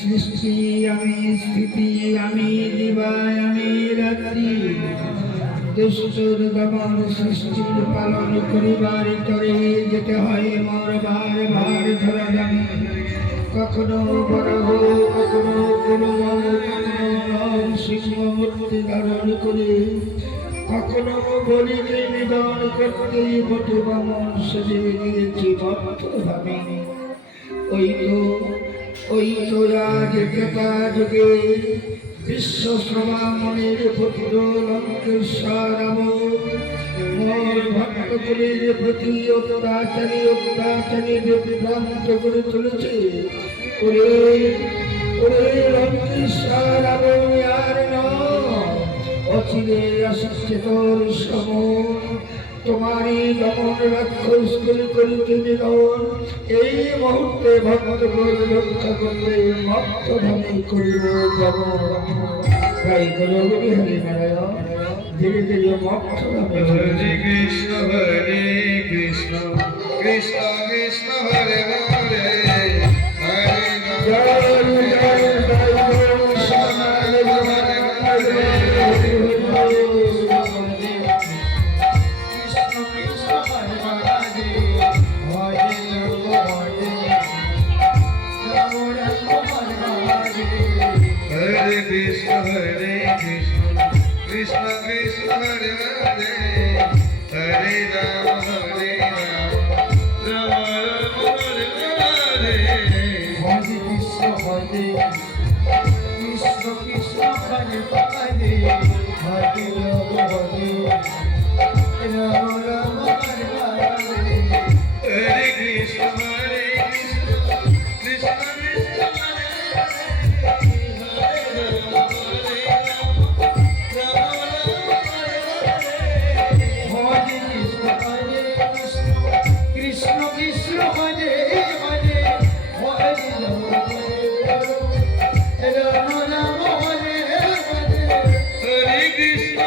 সৃষ্টি আমি স্থিতি আমি দিবায় আমি রাত্রি দুষ্টর দমন সৃষ্টির পালন করিবার তরে যেতে হয় মোর বার বার ধরা দামি কখনো বড় কখনো গুণময় কখনো রাম সিংহ মূর্তি ধারণ করে কখনো বলিকে নিধন করতে বটু বামন সেজে গিয়েছি ভক্তভাবে ওই তো রাজ কৃপা যুগে বিশ্ব শ্রমামণের পুত্র লঙ্কেশ্বর মোর ভক্তগুলির প্রতি অত্যাচারী বিভ্রান্ত করে তুলেছে। ওরে লঙ্কেশ্বর আর অচিরে আসছে তোর সময় তোমারই দমন রাক্ষস করিতে নিধন এই মুহূর্তে ভক্ত রক্ষা করতে ভক্তভাবে করিব তাই হরি হরি নারায়ণ ধীরে ধীরে ভক্তভাবে হরে Krishna Krishna Krishna Hare Hare Krishna Krishna Hare Hare Hare Rama Rama Hare Hare Hare Krishna Krishna Hare Hare Hare Rama Rama Hare Hare Hare Krishna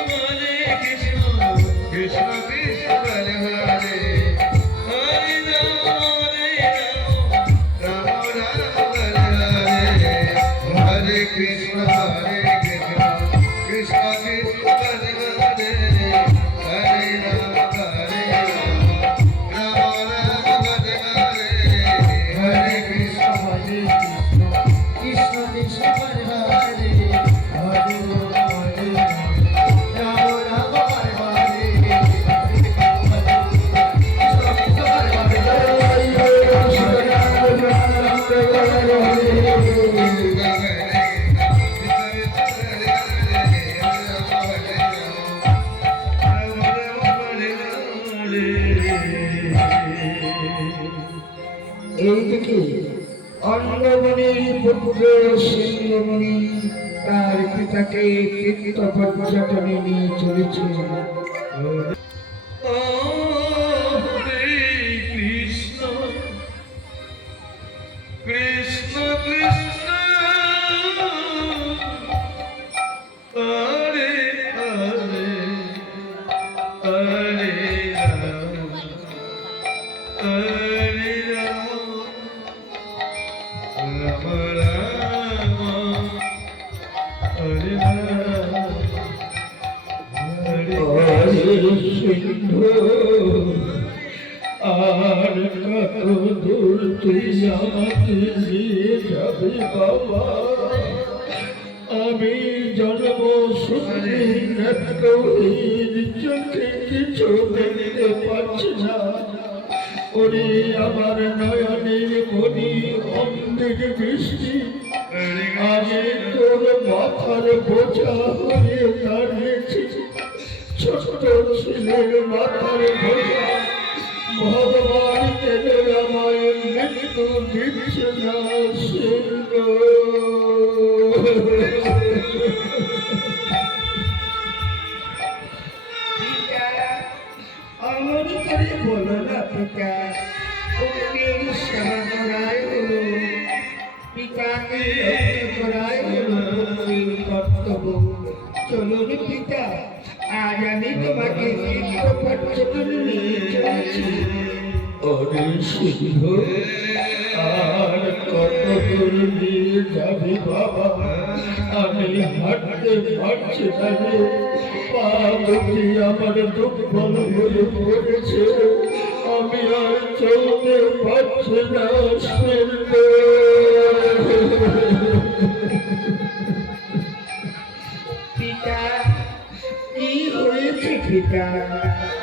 Krishna এইদিকে অন্নমণির পুত্র সিংহমণি তার পিতাকে তীর্থ পর্যটনে নিয়ে চলেছে। Krishna Krishna Hare Hare Hare Rama Hare Rama Rama Rama Hare Rama Hare সিন্ধু আর কত দূর তুই আমাকে নিয়ে যাবে বাবা আমি জন্ম সুখহীন চোখে কিছু দেখতে পাচ্ছি না ওরে আমার নয়নের মনি অন্ধের বৃষ্টি আমি তোর মাথার বোঝা হয়ে দাঁড়িয়েছি ছোট ছেলের মাথার বোঝা ভগবান কেন আমায় মৃত্যু দিচ্ছে না সিংহ পিতা অমন করে বলো না পিতা, অগ্নির সেবা করাই হলো পিতাকে রক্ষা করাই হলো ভক্তির কর্তব্য। চলুন পিতা, আজ আমি তোমাকে তীর্থপর্যটনে নিয়ে চলেছি। ওরে সিংহ, আর কত দূর নিয়ে যাবি বাবা? আমি হাঁটতে পারছি না রে, পা দুটি আমার দুর্বল হয়ে পড়েছে, আমি আর চলতে পারছি না সিংহ। পিতা, কি হয়েছে পিতা?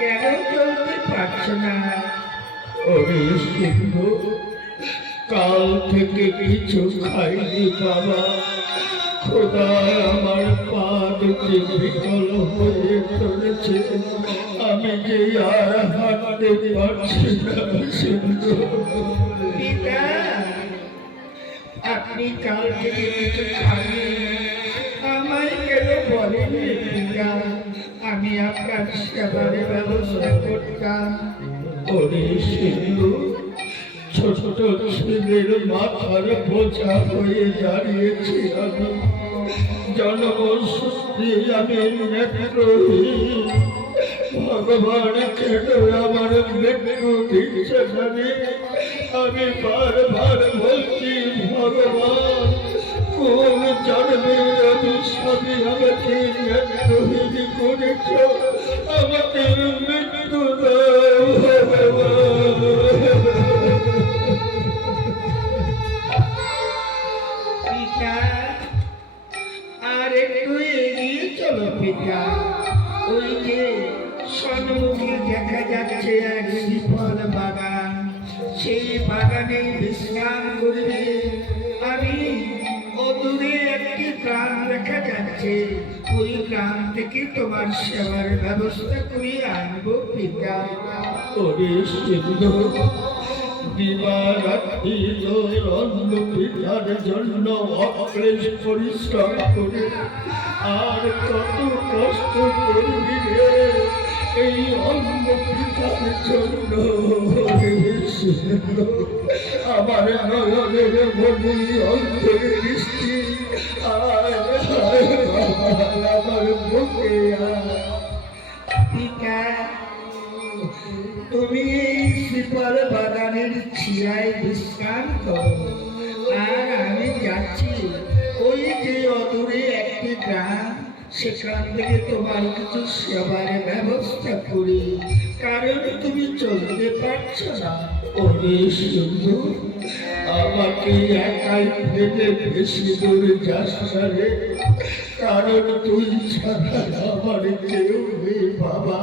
কেন চলতে পারছো না? ওরে সিংহ, কাল থেকে কিছু খাইনি বাবা, খোদা আমার পা দুটি বিকল হয়ে পড়েছে, আমি যে আর হাঁটতে পারছি না সিংহ। পিতা, আপনি কাল থেকে কিছু খাননি, আমায় কেন বলেননি পিতা? আমি আপনার সেবার ব্যবস্থা করতাম। ওরে সিংহ, ছোট ছেলের মাথার বোঝা হয়ে দাঁড়িয়েছি আমি, জন্মসূত্রে আমি নেত্রহীন, ভগবান কেন আমার মৃত্যু দিচ্ছে না রে? আমি বারবার বলছি, ভগবান কোন জন্মে আমি স্বামী আমাকে নেত্রহীন করেছ, আমাকে মৃত্যু দাও ভগবান। পিতা, আর একটু এগিয়ে চলো পিতা। ওই যে সম্মুখে দেখা যাচ্ছে এক শ্রীফল বাগান, সেই বাগানে বিশ্রাম করবে। আমি অদূরে একটি গ্রাম দেখা যাচ্ছে, ওই গ্রাম থেকে তোমার সেবার ব্যবস্থা করে আনবো পিতা। ওরে সিংহ, দিবারাত্রি তোর অন্ন পিতার জন্য অক্লেশ পরিশ্রম করে আর কত কষ্ট করবি রে এই অন্ন পিতার জন্য। ওরে সিংহ, আমার নয়নের মনি অন্তর দৃষ্টি আয় আয় বাবা, আমার বুকে আয়। পিতা, তুমি এই শিপাল বাগানের ছিয়ায় বিশ্রাম করো, আর আমি যাচ্ছি ওই যে অদূরে একটি গ্রাম, সেখান থেকে তোমার কিছু সেবার ব্যবস্থা করি, কারণ তুমি চলতে পারছো না। ওরে সিংহ, আমাকে একাই ফেলে বেশি দূর যাস না রে, কারণ তুই ছাড়া আমার কেউ নেই বাবা।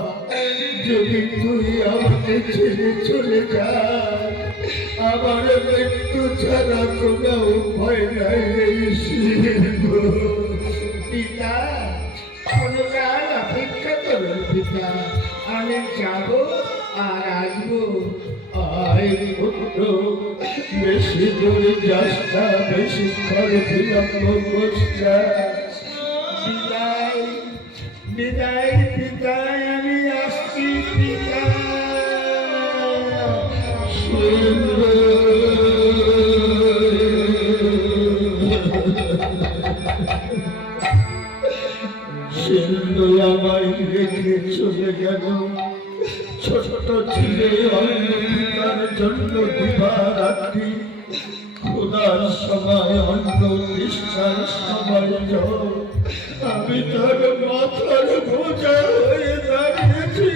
যদি তুই আমাকে ছেড়ে চলে যাস, আমার মৃত্যু ছাড়া কোনো উপায় নাই রে সিংহ। পিতা, ক্ষণকাল অপেক্ষা করো পিতা, আমি যাব আর আসবো। আয় পুত্র, বেশি দূরে যাস না, বেশিক্ষণ বিলম্ব করিস না। বিদায়, বিদায় পিতা, আমি আসছি পিতা। সিন্ধু আমায় রেখে চলে গেল, ছোট ছেলে অন্য পিতার জন্য দিবারাত্রি, খোদার সময় অন্য তৃষ্ণার সময় জল, আমি তার মাথার বোঝা হয়ে দাঁড়িয়েছি,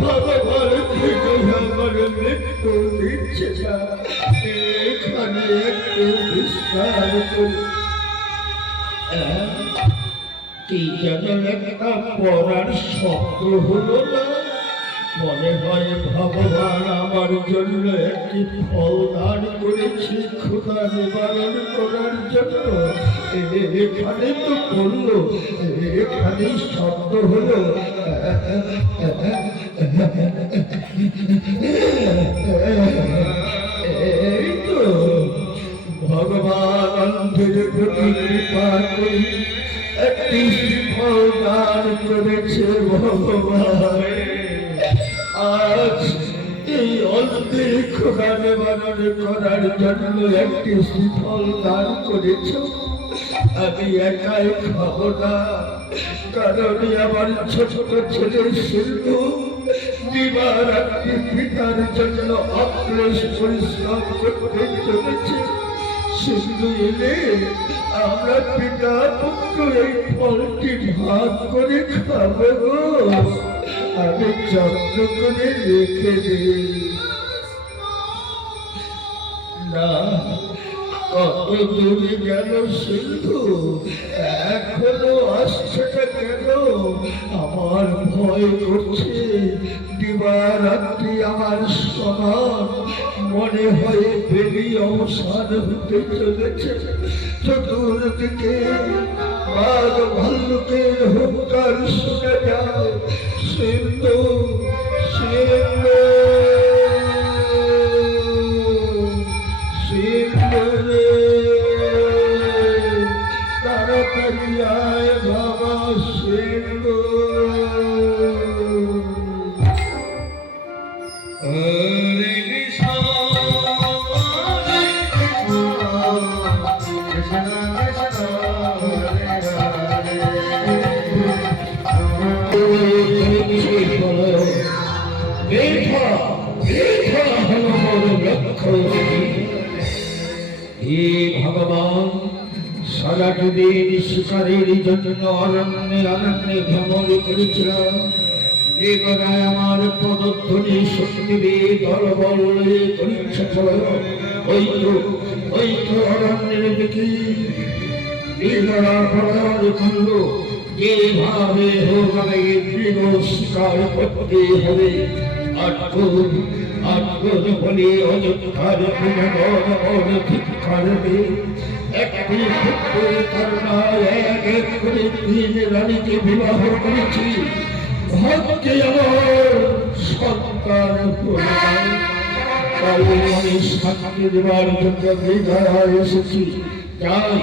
ভগবান থেকে আমার মৃত্যু দিচ্ছে না, এখানে একটু বিশ্রাম করি। কি যেন একটা পড়ার শব্দ হলো না, মনে হয় ভগবান আমার জন্য একটি ফল দান করেছি ক্ষুধা নিবারণ করার জন্য। এখানে তো পড়লো, এখানে শব্দ হলো, এই তো ভগবান অন্ধের প্রতি কৃপা করি একটি ফল দান করেছে ভগবান। ক্ষুধা নিবারণ করার জন্য একটি শ্রীফল দান করেছ। আমি একাই খাবো না, কারণ আমার ছোট ছেলে সিন্ধু দিবারাত্রি পিতার জন্য অক্লেশ পরিশ্রম করতে চলেছে। সিন্ধু এলে আমরা পিতা পুত্র এই ফলটি ভাগ করে খাবো গো। আমি যত্ন করে রেখে দিই। না, কত দূরে গেল সিন্ধু, এখনো আসছে না কেন? আমার ভয় করছে। দিবারাত্রি আমার সমান মনে হয় বেরিয়ে অবসান হতে চলেছে। চতুর্দিকে বাঘ ভাল্লুকের হুঙ্কার শুনে যায়। সিন্ধু, সিন্ধু, সিন্ধু, তাড়াতাড়ি আয় বাবা সিন্ধু। হরে কৃষ্ণ হরে কৃষ্ণ কৃষ্ণ কৃষ্ণ হরে হে ভগবান, সারাটি দিন শিকারের জন্য অরণ্যে অরণ্যে ভ্রমণ করেছিলাম। দেবরায় আমার পদধ্বনি শক্তি দিয়ে দলবল করিচ্ছে। ওই তো অরণ্যের দিকে দেবরা প্রদান করল, যেভাবে হোক আমাকে দৃঢ় শিকার করতে হবে। আটগুণ বলে অযোধ্যার ধিক্ষার একটি পুত্রের করুণায় এক এক করে 3 রানীকে বিবাহ করেছি। ভাগ্যে আমার সন্তান হল না, তাই আমি শান্তি দেবার জন্য বিদায় এসেছি। যাই,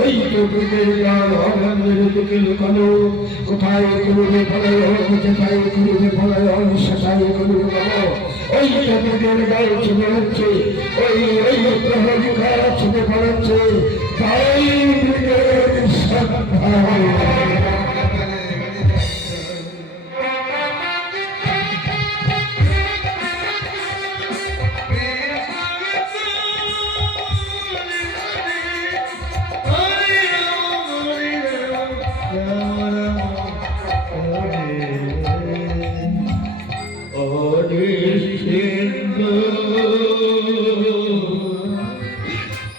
ওই তো দুধের লাল অরণ্যের দিকে লুকানো। কোথায় করবে ফলায়ন, যেথায় করবে ফলায়ন, সেটাই করবে বাবা। ওই তো দুধের গায়ে ছুটে হচ্ছে, ওই প্রহরিকা ছুটে পড়াচ্ছে। তাই দুধের সন্তান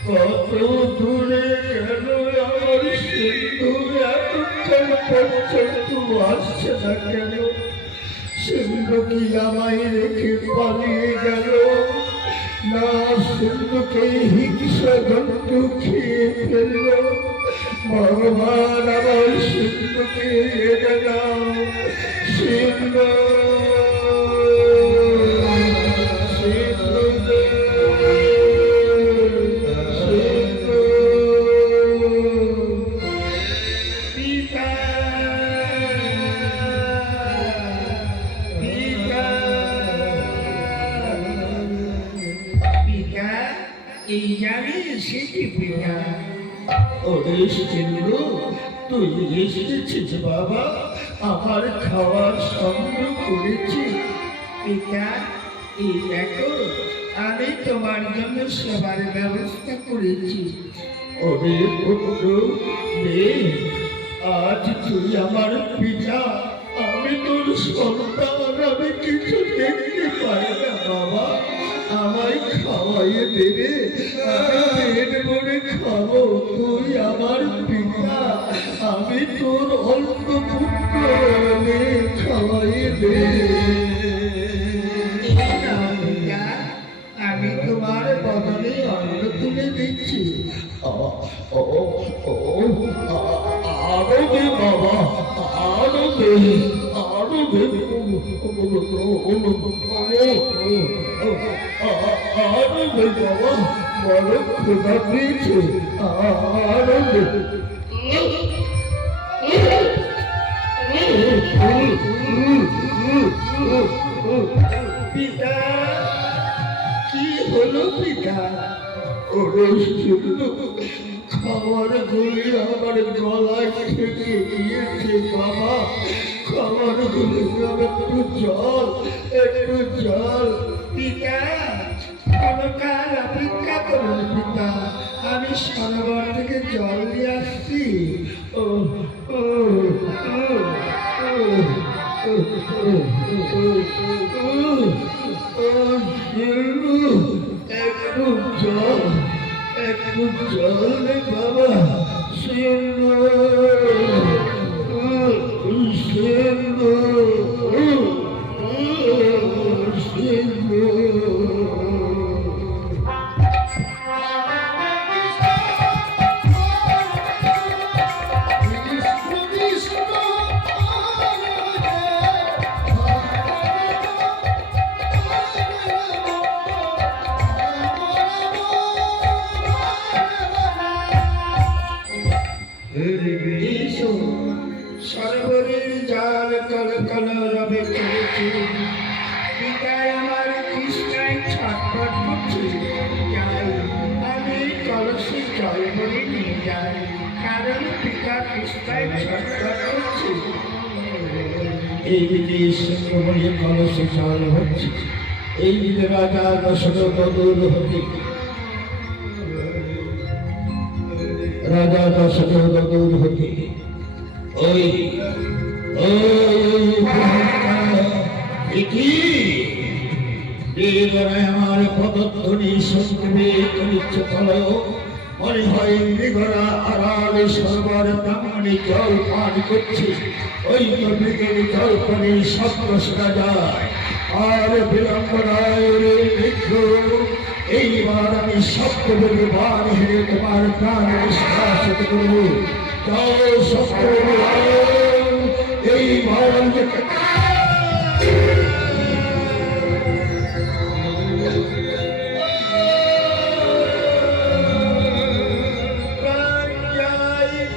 কত দূরে কেন আমার সিন্ধু এতক্ষণ পর্যন্ত আসছে না কেন? সিন্ধু কি আমায় রেখে পালিয়ে গেল? না, সিন্ধুকে হিংসা জন্তু খেয়ে ফেলল। ভগবান, আমার সিন্ধুকে এনে দাও। সিন্ধু, এই জানি সেটি পিতা। ওরে সিন্ধু, তুই এসেছিস বাবা? আমার খাওয়ার সংগ্রহ করেছি। পিতা, এই দেখো, আমি তোমার জন্য সবার ব্যবস্থা করেছি। ওরে পুত্র, আজ তুই আমার পিতা, আমি তোর সন্তান। আমি কিছু দেখতে পাই না বাবা, আমায় খাওয়াইয়ে দেবে, আমি পেট ভরে খাবো। তুই আমার পিতা, আমি তোর অল্প পুত্র, খাওয়াইয়ে দেবে। আমি তোমার বদলে অন্ন তুলে দিচ্ছি। আরো দে বাবা, আরো দে, আরো দে, আরো দে বাবা, বড় ক্ষুধা পেয়েছে, আরো দে। পিতা, কি পিতা। ওরে সিন্ধু, খাবার গুলি আমার গলায় থেকে গিয়েছে বাবা, খাবার গুলি একটু জল, একটু জল। পিতা, ক্ষণকাল অপেক্ষা করুন পিতা, আমি সরোবর থেকে জল দিয়ে আসছি। ও ও ও একটু জল, একটু জল রে বাবা, সিন্ধু, সিন্ধু, সিন্ধু। এসো, সরোবরের জল কলকল রবে চলেছে। পিতায় আমার তৃষ্ণায় ছটফট করছে। যাই, আমি কলসে জল ভরে নিয়ে যাই, কারণ পিতা তৃষ্ণায় ছটফট করছে। এইদিকে সিংহমণি কলসে জল হচ্ছে, এইদিকে রাজা দশরথ দূর হতে, রাজা দশরথ দূর হতে ওই আমার পদধ্বনি শুনতে করিচ্ছে ফলো, মনে হয় মৃগরা আড়ালে সরোবর প্রাঙ্গণে জল পান করছে। ওই তো মৃগের জল পানি শব্দ শোনা যায়, আর বিলম্ব নয় রে মৃগ, এইবার আমি শব্দ বলে বার হেরে তোমার প্রাণ নিষ্কাশিত করব। যাও শব্দ এইবার জয়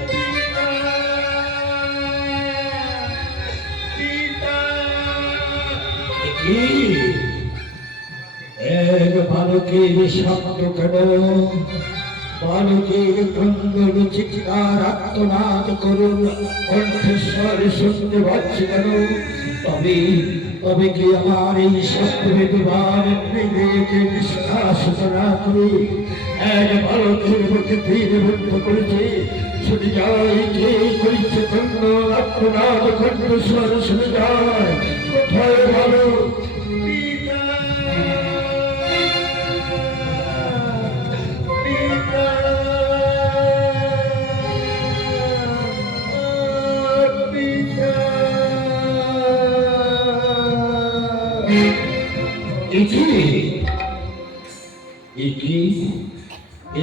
পিতা, পিতা। এক বালকের শব্দ কেন, বালকের ক্রন্দন চিৎকার আত্মনাদ করুন কণ্ঠস্বর শুনতে পাচ্ছি কেন? তবে তবে কি আমার এই শব্দ বিদ্যমান মৃগকে নিষ্কাশিত না করে এক বালকের মুখে তীরবদ্ধ করেছে? শুনে যায় কে করেছে ক্রন্দ আত্মনাদ কণ্ঠস্বর শুনে যায়, কোথায় ভালো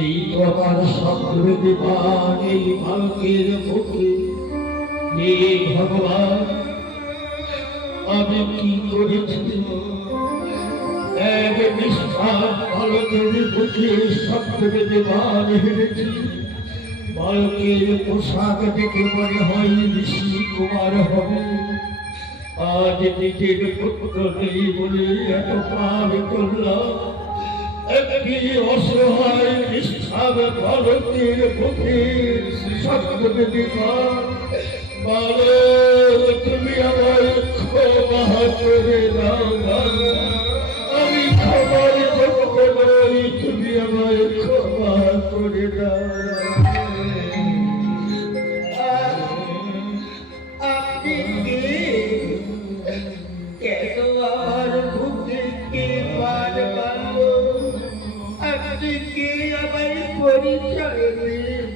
এই তো আমার শব্দ বিমান এই বালকের মুখে। হে ভগবান, আমি কি করেছি? এক নিষ্পাপ বালকের মুখে শব্দ বিমান হেরেছি। বালকের পোশাক দেখে মনে হয় ঋষি কুমার হবে। আজ নিজের পুত্র নেই বলে এত পাপ করলাম। একটি অসহায় নিষ্পাপ বালকের মুখে শব্দ বিমান। বালক, তুমি আমায় ক্ষমা করে দাও, আমি ক্ষমার যোগ্য নই, তুমি আমায় ক্ষমা করে দাও। আপনি কে? কেন আমার বুকে কে পার পারলো? আপনি কে? আমার পরিচয় দিন।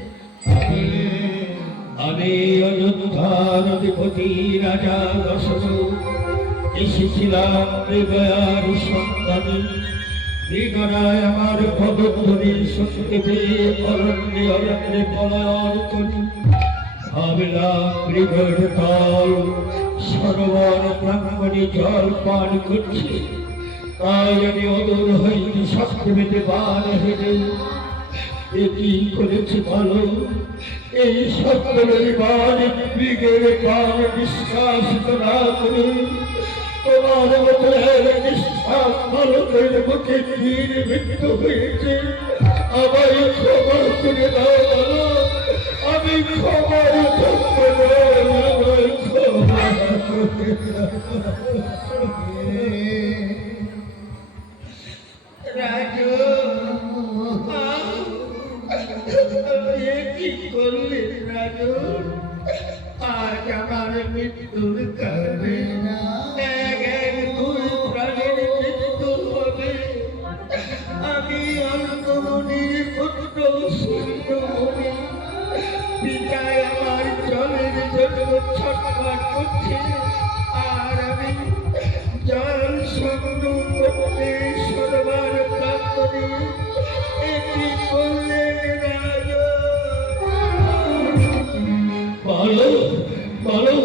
আমি অযোধ্যার অধিপতি রাজা দশরথ এসেছিলাম মৃগয়ার সন্তানে। মৃগরায় আমার পদধ্বনি শুনতে পেয়ে অরণ্যে অরণ্যে পলায়ন করি। ভাবলাম মৃগর দল সরোবর প্রাঙ্গণে জল পান করছে, তাই আমি অদূর হইতে শব্দ পেতে বার হেরে কি করেছে বলো? এই শব্দ বার মৃগের প্রাণ নিষ্কাশিত না করে তোমার মতো নিঃশ্বাস বালকের মুখে তীর বিদ্ধ হয়েছে, আমায় ক্ষমা করে দাও বালক, আমি ক্ষমার যোগ্য নই, আমায় ক্ষমা করে রাজু এ কি করলি রাজু? আজ আমার মৃত্যুর কারণে এক এক দুই প্রাণের মৃত্যু হবে। আমি অন্তমনির পুত্র সূর্যমণি, পিতায় আমার জলের জন্য ছটফট করছে, আর আমি জল সংগ্রহ করতে সরবার প্রান্তরে এটি করলেন রাজা। বলো বলো,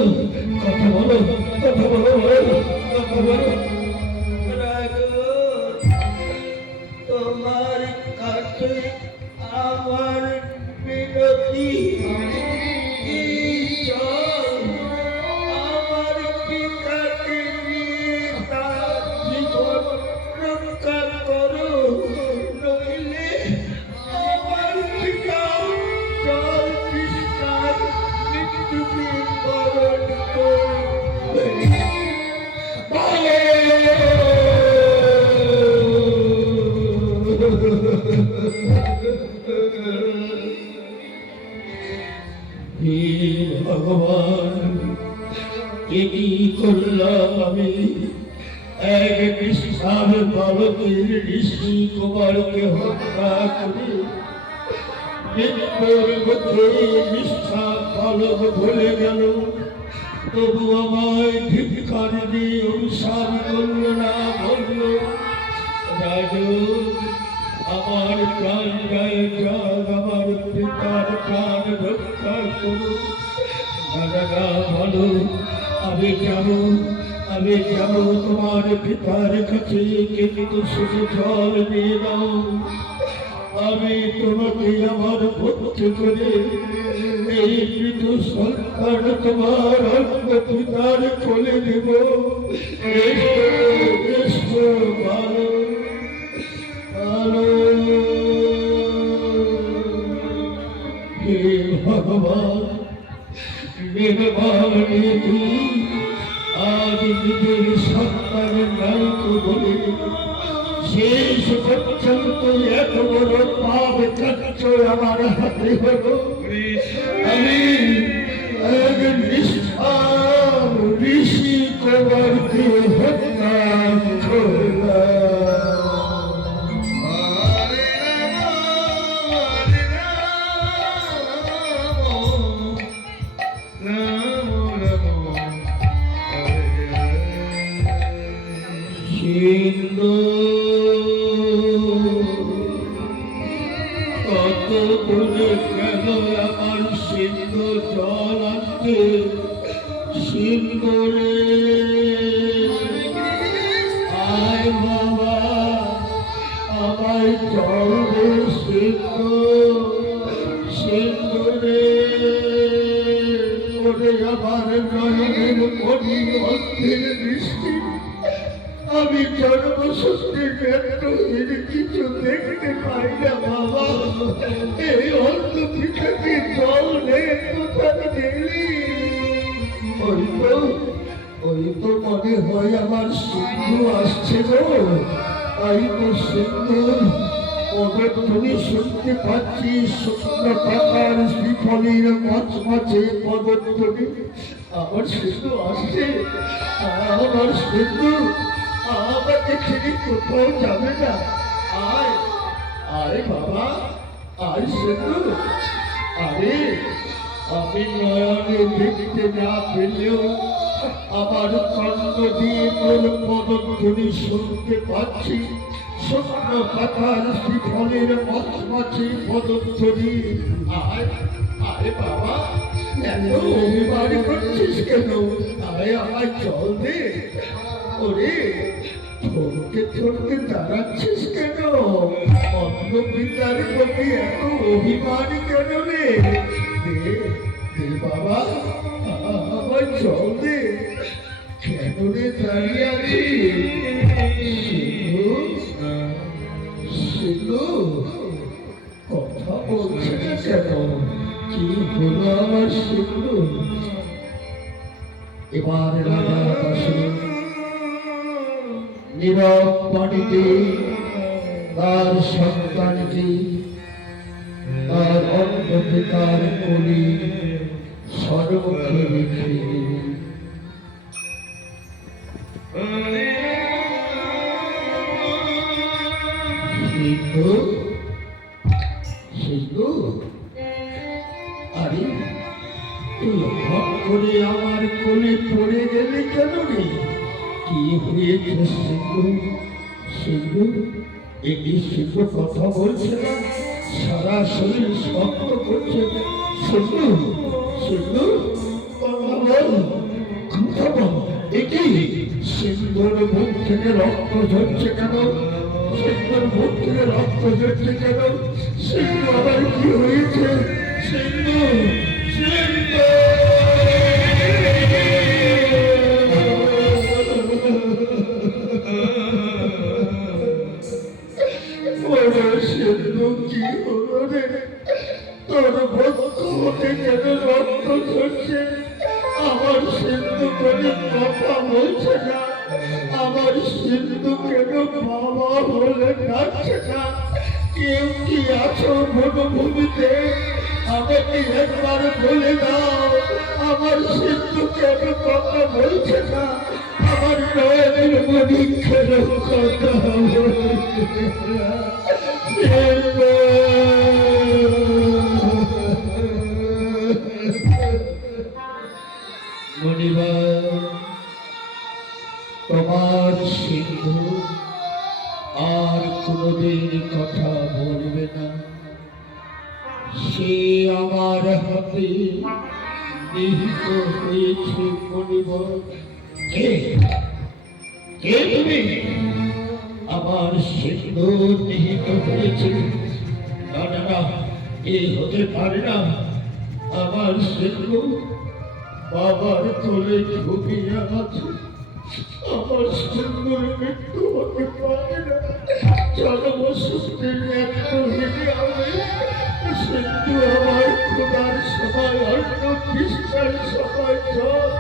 কথা বলো, কথা বলো, কথা বলো। রাজা, তোমার কাছে আমার বিনতি, এই জল আমার পিতাকে নিয়ে তার জীবন রক্ষা করো, নইলে আমার পিতা জল তৃষ্ণার মৃত্যুকে বরণ করবে। হে ভগবান, এ কি করলাম আমি? এক নিঃশ্বাস বালকের ঋষি কুমারকে হত্যা করে মৃত্যুর মুখে নিঃশ্বাস বালক ভুলে গেল, তবু আমায় ধিক্কার দিয়ে অভিশাপ করল না, বলল রাজু আমার প্রাণ যায় যাক, আমার পিতার প্রাণ রক্ষা করো। দাদা ভালো, আমি যাব তোমার পিতার কাছে, কিন্তু শুধু জল নিয়ে দাও, আমি তোমাকে আমার ভক্তি করে এই মৃত সন্তান তোমার অন্য পিতার কোলে দেব। এসো ভালো ভালো। হে ভগবান, মেহরবানি তুই আজ নিজের সন্তানের নায়ক বলে শেষ পর্যন্ত এত বড় পাপ কার্য আমার হাতে হলো। আমি এক নিষ্পাপ ঋষি কুমারকে হত্যা করলাম। কত দূরে গেল আমার সিন্ধু জল আনতে, সিন্ধুরে আয় বাবা, আমায় জল দে সিন্ধু, সিন্ধুরে ওরে আমার নয়নের মনি অন্ধের দৃষ্টি, আমি জন্মসূত্রে ব্যর্থহীন কিছু দেখতে পাই না বাবা। এই অন্ধ পিতাকে জল নে কোথায় গেলি? ওই তো মনে হয় আমার সিন্ধু আসছে গো, তাই তো সিন্ধু পদধ্বনি শুনতে পাচ্ছি, শুকনো পাতার শ্রীফলের মচমচে পদধ্বনি। আমার সিন্ধু আসছে, আমার সিন্ধু আমাকে ছেড়ে কোথাও যাবে না। আয় আয় বাবা, আয় সিন্ধু। আরে আমি নয়নে দেখতে না পেলেও আমার কণ্ঠ দিয়ে তোর পদধ্বনি শুনতে পাচ্ছি, শুকনো পাতার শ্রীফলের মচমচে পদধ্বনি। আয় আয় বাবা, এত অভিমান করছিস কেন? আয় আমায় জল দে। ওরে থমকে থমকে দাঁড়াচ্ছিস কেন? অন্য পিতার প্রতি এত অভিমান কেন রে? দে দে বাবা, আমায় জল দে। কেন রে দাঁড়িয়ে আছিস? কি হলো আমার সিন্ধু? এবার রাজা দশরথ নীরব বাণীতে তার সন্তানকে তার অন্য পিতার কোলে সর্বক্ষে রেখে দিলেন। সিন্ধু, সিন্ধু, আরে তুই হঠাৎ করে আমার কোলে পড়ে গেলি কেন রে? কি হয়েছে সিন্ধু? সিন্ধু, একটি সিন্ধু কথা বলছে না, সারা শরীর শক্ত করছে। সিন্ধু, সিন্ধু, কথা বল, কথা বল। এটি সিন্ধুর মুখ থেকে রক্ত ঝরছে কেন? সিন্ধুর মুখ থেকে রক্ত ঝরছে কেন? সিন্ধু, আবার কি হয়েছে? সিন্ধু, সিন্ধু, সিন্ধু, কি হলো রে? তোর বক্ষ হতে কেন রক্ত ঝরছে? আমার সিন্ধু করে কথা বলছে না, আমার সিন্ধু কেন বাবা বলে ডাকছে না? কেউ কি আছো বনভূমিতে? আমাকে একবার বলে দাও, আমার সিন্ধু কেন কথা বলছে না? আমার নয়নের মনি কেন কথা বলছে না? মণিবার, তোমার সিন্ধু আর কোনদিন কথা বলবে না। সে আমার হাতে নিহিত হয়েছে। মণিবার, কে কে তুমি? আমার সিন্ধু নিহিত হয়েছে? না না না, এই হতে পারে না। আমার সিন্ধু বাবার কোলে ঘুমিয়ে আছে। আমার সিন্ধুর মৃত্যু হতে পারে না। জন্মসূত্রের একটু হেঁটে হবে। সিন্ধু আমার খোদার সময় অন্য কৃষ্ণের সময় জল,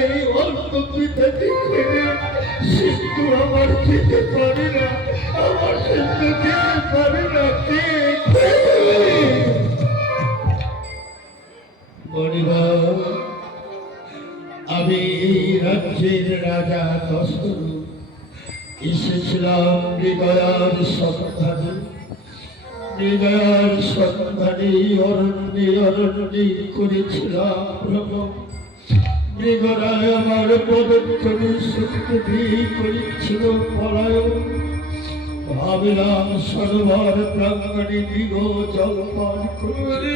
এই অন্য পিতাকে খেলে সিন্ধু আমার খেতে পারে না। আমার সিন্ধু খেতে পারে না। কে মণিবার, আমি এই রাজ্যের রাজা দশরথ এসেছিলাম হৃদয়ার সন্ধানে। হৃদয়ার সন্ধানে অরণ্যে অরণ্যে করেছিলাম ভ্রমণ। মৃগরায় আমার পদক্ষণে শক্তি করেছিল পলায়ন। ভাবিলাম সরোবর প্রাঙ্গণে মৃগ জলপান করে,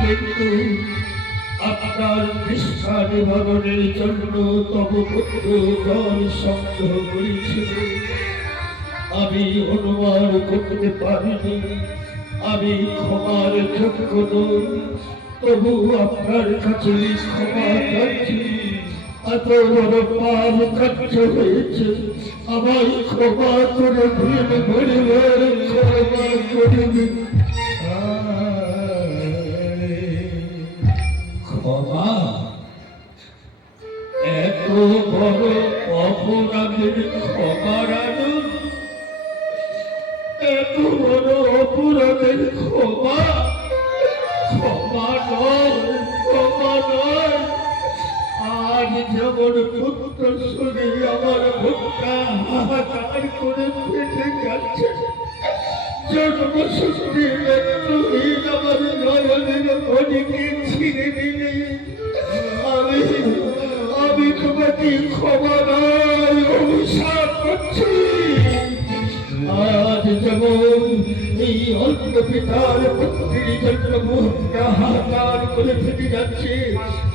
কিন্তু আপনার নিষ্ঠা নিবারণের জন্য তব পুত্র জল সংগ্রহ করেছিল। আমি অনুমান করতে পারিনি, আমি ক্ষমার যোগ্য নই। তবু আপনার কাছে ক্ষমা চাচ্ছি। এত বড় পাপ কার্য হয়েছে, আমায় ক্ষমা করে দিন। পরিবার, ক্ষমা করে দিন। ক্ষমা? এত বড় অপরাধের ক্ষমার আনন্দ? এত বড় অপরাধের ক্ষমা? ক্ষমা নয়, ক্ষমা নয়। আজ যেমন পুত্র শুনে আমার বুকটা হাহাকার করে ফেটে যাচ্ছে, জন্মসূত্রে ব্যক্তহীন আমার নয়নের মণিকে ছিঁড়ে দিলে আমি তোমাকে ক্ষমা নয় অভিশাপ করছি। আজ যেমন এই অল্প পিতার পুত্রের জন্য মুখটা হাহাকার করে ফেটে যাচ্ছে,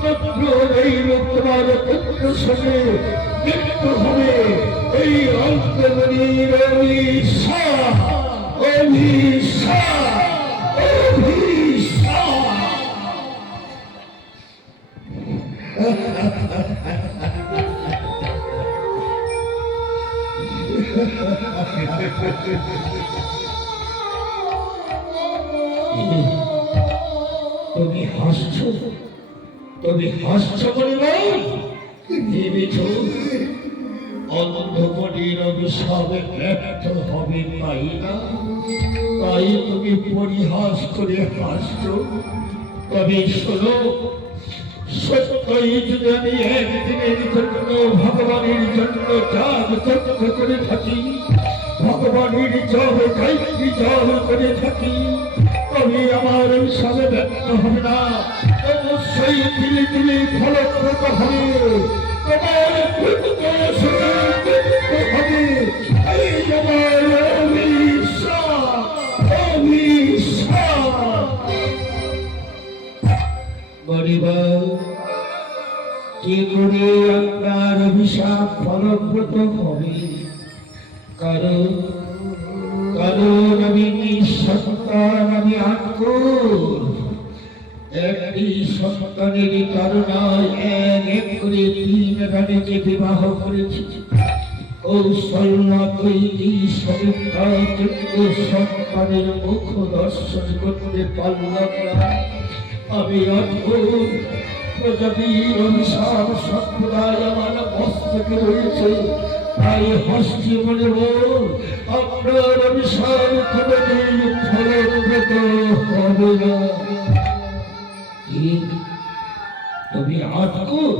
তত্র এই লোক তোমার পুত্র সঙ্গে মৃত্যু হবে। এই অল্প মণির অভিশাপ, অভিশাপ, অভিশাপ। তুমি হাসছো, তুমি হাসছো পরিবার? ভেবেছ অন্ধমণির অভিশাপে ব্যর্থ হবে তাই না? তাই তুমি পরিহাস করে হাসছো? তবে শোনো, সত্যই যদি আমি একদিনের জন্য ভগবানের জন্য যাগ করে থাকি, ভগবানের জব গায়ত্রী জব করে থাকি, তবে আমার অভিশাপে ব্যর্থ হবে না, অবশ্যই ধীরে ধীরে ফলপ্রদ হবে। তোমার হবে এই আমার অভিশাপ, অভিশাপ। গরিবার, কি করে আপনার অভিশাপ ফলপ্রদ হবে? কারণ কারণ আমি নিঃসন্তান, আমি আঙ্কুর। একটি সন্তানের কারণায় এক করে 3 রানীকে বিবাহ করেছি। কৌশল্যা তৈরি সন্তানের মুখ দর্শন করতে পারলাম না। আমি অদ্ভুত প্রজাতির অভিশাপ সম্প্রদায় আমার মস্তকে রয়েছে, তাই হাসছি বলব আপনার অভিশাপ কোনদিন ফলপ্রদ হবে না। তুমি আটকুর,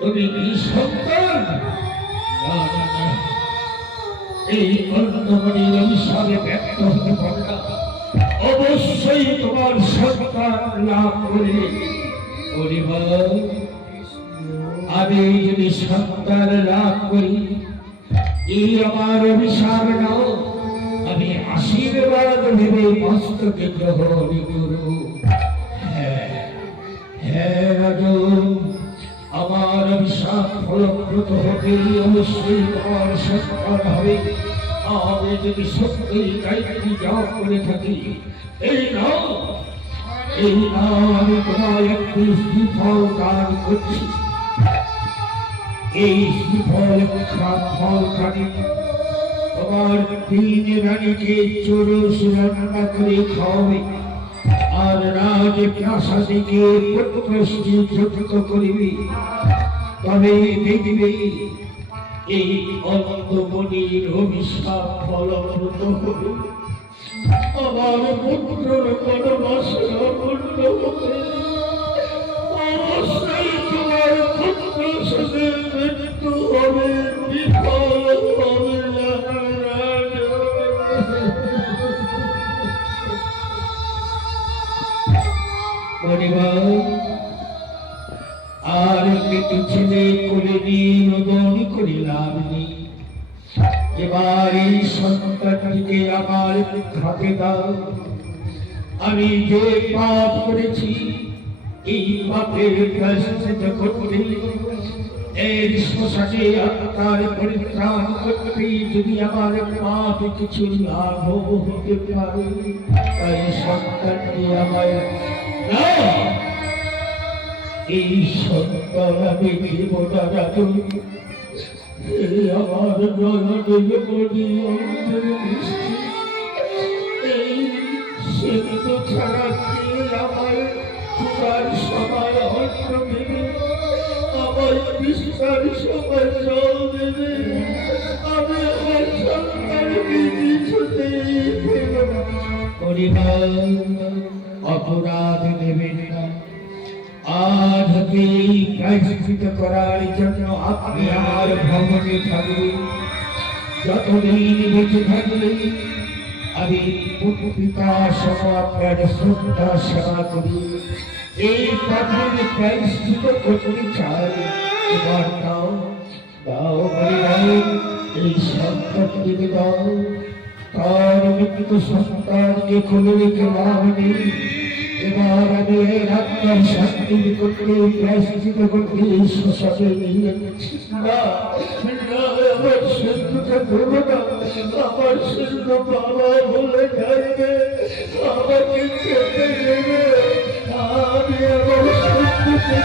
তুমি নিঃসন্তান? না না না, এই অন্ধমণির অভিশাপে ব্যর্থ হতে পারে না। অবশ্যই তোমার সন্তান লাভ করে। পরিবার, আমি যদি সন্তান লাভ করি, এই আমার অভিশাপ নাও, আমি আশীর্বাদ ভেবে মস্তকে গ্রহণ করব। হ্যাঁ রাজন, আমার অভিশাপ ফলপ্রদ হবে, অবশ্যই তোমার সন্তান হবে। আমি যদি সত্যই গায়ত্রী জপ করে থাকি, এই নাও, এই নাও, আমি তোমার একটি শ্রীফল দান করছি। এই শ্রীফল ফল খানি তোমার 3 রানীকে চোরস রান্না করে খাওয়াবে, আর রাজ প্রাসাদিকে পুত্রশ্রী যুক্ত করিবে। তবে দেখবে এই অনন্তমণির অভিশাপ ফলপ্রদ হবে। আমার পুত্রের বনবাস পূর্ণ হবে। অবশ্যই তোমার পুত্র সাথে মৃত্যু হবে, বিফল হবে না। পরিবার, আর কিছু ছেলে কোলে নিয়ে রোদন করে লাভ নেই। এবার এই সন্তানটিকে আমার হাতে দাও। আমি যে পাপ করেছি, এই পাপের প্রায়শ্চিত্ত করতে, এর শ্মশানে আত্মার পরিত্রাণ করতে যদি আমার পাপ কিছু লাভ হতে পারে, তাই সন্তানটি আমায় দাও। এই সন্তান আমি দেব না রাজন। আমার নয়নের মণি অন্তরে মিষ্টি, এই সিন্ধু ছাড়া কে আমার চূড়ার সময় অন্ন দেবে, আমার বিশ্বাস সময় জল দেবে। আমি আমার সন্তানকে কিছুতেই দেব না। পরিবার, অপরাধ দেবেন না। আজ হতে প্রায়শ্চিত্ত করার জন্য আপনি আমার ভবনে থাকবেন। যতদিন বেঁচে থাকবেন আমি পিতা সহ আপনার শ্রদ্ধা সেবা করি। এই পাপের প্রায়শ্চিত্ত করতে চাই, এবার দাও, দাও পরিবার, এই সন্তানকে দাও। তার মৃত্যু সন্তানকে খুলে রেখে লাভ নেই। এবার আমি এই আত্মার শান্তি করতে প্রায়শ্চিত্ত করতে শ্মশানে নিয়ে যাচ্ছি। না, আমার সিন্ধুকে ধরবো না, আমার সিন্ধু বাবা বলে যাইবে, আমাকে খেতে দেবে। আমি আমার সিন্ধুকে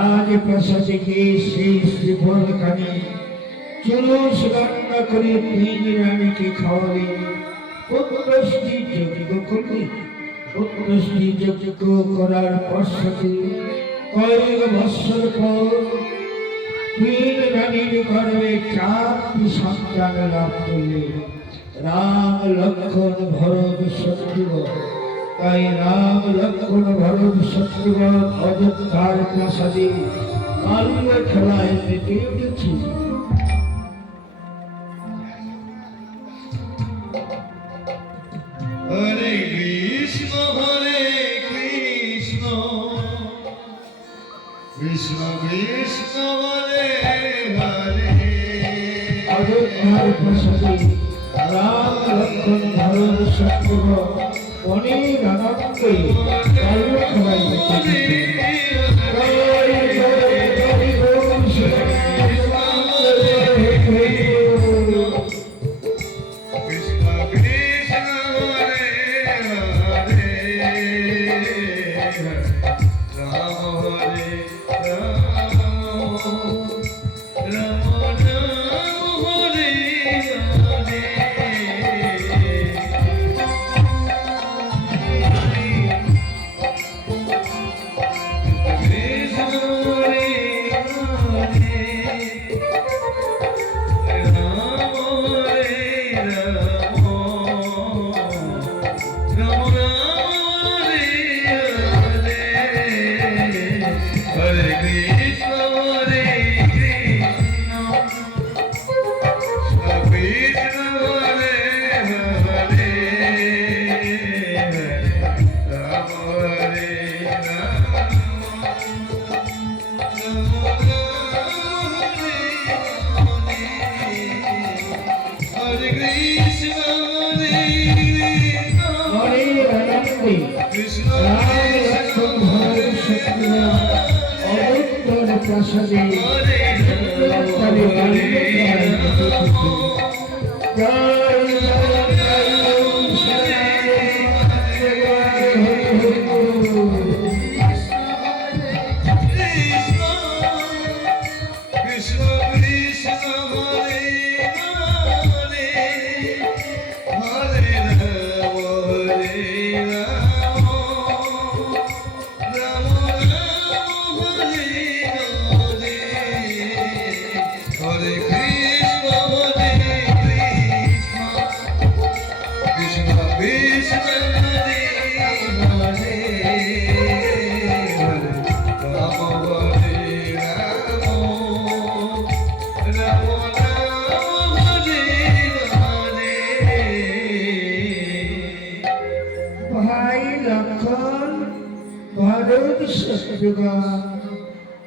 রাজপ্রাসাদে গিয়ে সেই শ্রীফলখানি চুলুস রান্না করে তিন রানীকে খাওয়ালে, পুত্রশ্রী যজ্ঞ করলে। পুত্রশ্রী যজ্ঞ করার পশ্চাতে কয়েক বৎসর পর তিন রানীর গর্ভে 4টি সন্তান লাভ করলে, রাম লক্ষ্মণ ভরত শত্রুঘ্ন। তাই রাম লক্ষ্মণ ভরত শত্রুঘ্ন অযোধ্যার প্রাসাদে মাল্য খেলায় মেতে উঠেছে। হরে কৃষ্ণ কৃষ্ণ কৃষ্ণ হরে হরে। অযোধ্যার প্রাসাদে রাম লক্ষ্মণ ভরত শত্রুঘ্ন অনেক আনন্দে মাল্য খেলায় মেতে উঠেছে। প্রাসাদে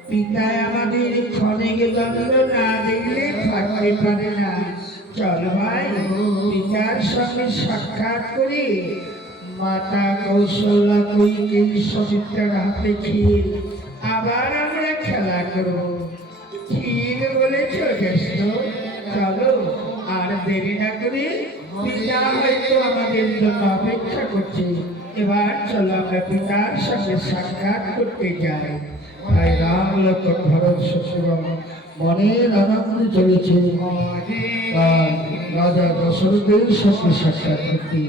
পিতায় আমাদের ক্ষণিক দণ্ড না দিলে থাকতে পারে না। চল ভাই, পিতার সঙ্গে সাক্ষাৎ করে মাতা কৌশল্যা কৈকেয়ী সুমিত্রার হাতে খেয়ে আবার আমরা খেলা করব। ঠিক বলেছ জ্যেষ্ঠ, চলো আর দেরি না করে, পিতা হয়তো আমাদের জন্য অপেক্ষা করছে। এবার চলো আমরা পিতার সঙ্গে সাক্ষাৎ করতে যাই। তাই রাম লক্ষ্মণ ভরত শত্রুঘ্ন মনের আনন্দে চলেছে রাজা দশরথের সঙ্গে সাক্ষাৎ করতে।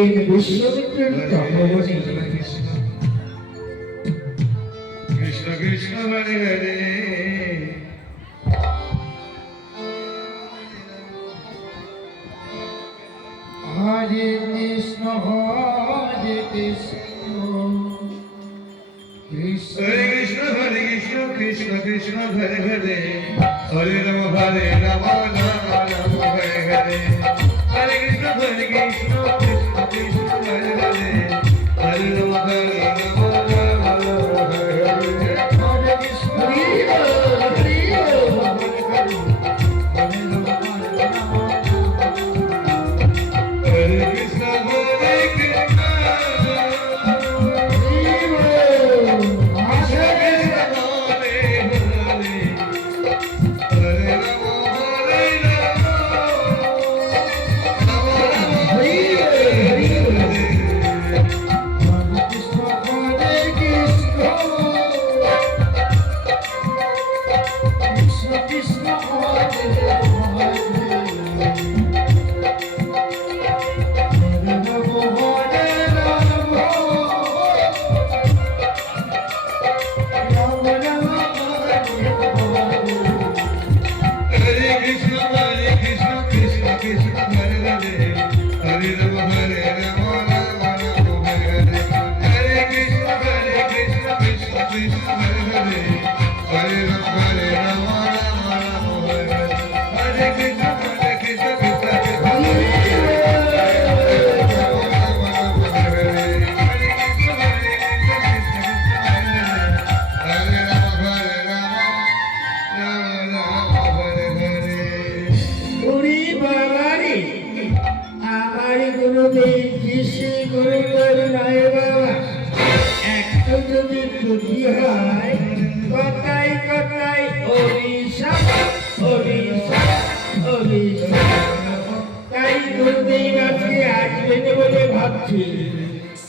ছিলেন বিশ্বমিত্রের তপবনে। কৃষ্ণ কৃষ্ণ হরে হরে হরে কৃষ্ণ কৃষ্ণ হরে কৃষ্ণ কৃষ্ণ কৃষ্ণ হরে হরে হরে রাম রাম রাম হরে হরে হরে কৃষ্ণ কৃষ্ণ কৃষ্ণ হরে হরে হরে রাম রাম রাম হরে হরে হরে কৃষ্ণ হরে কৃষ্ণ হরে কৃষ্ণ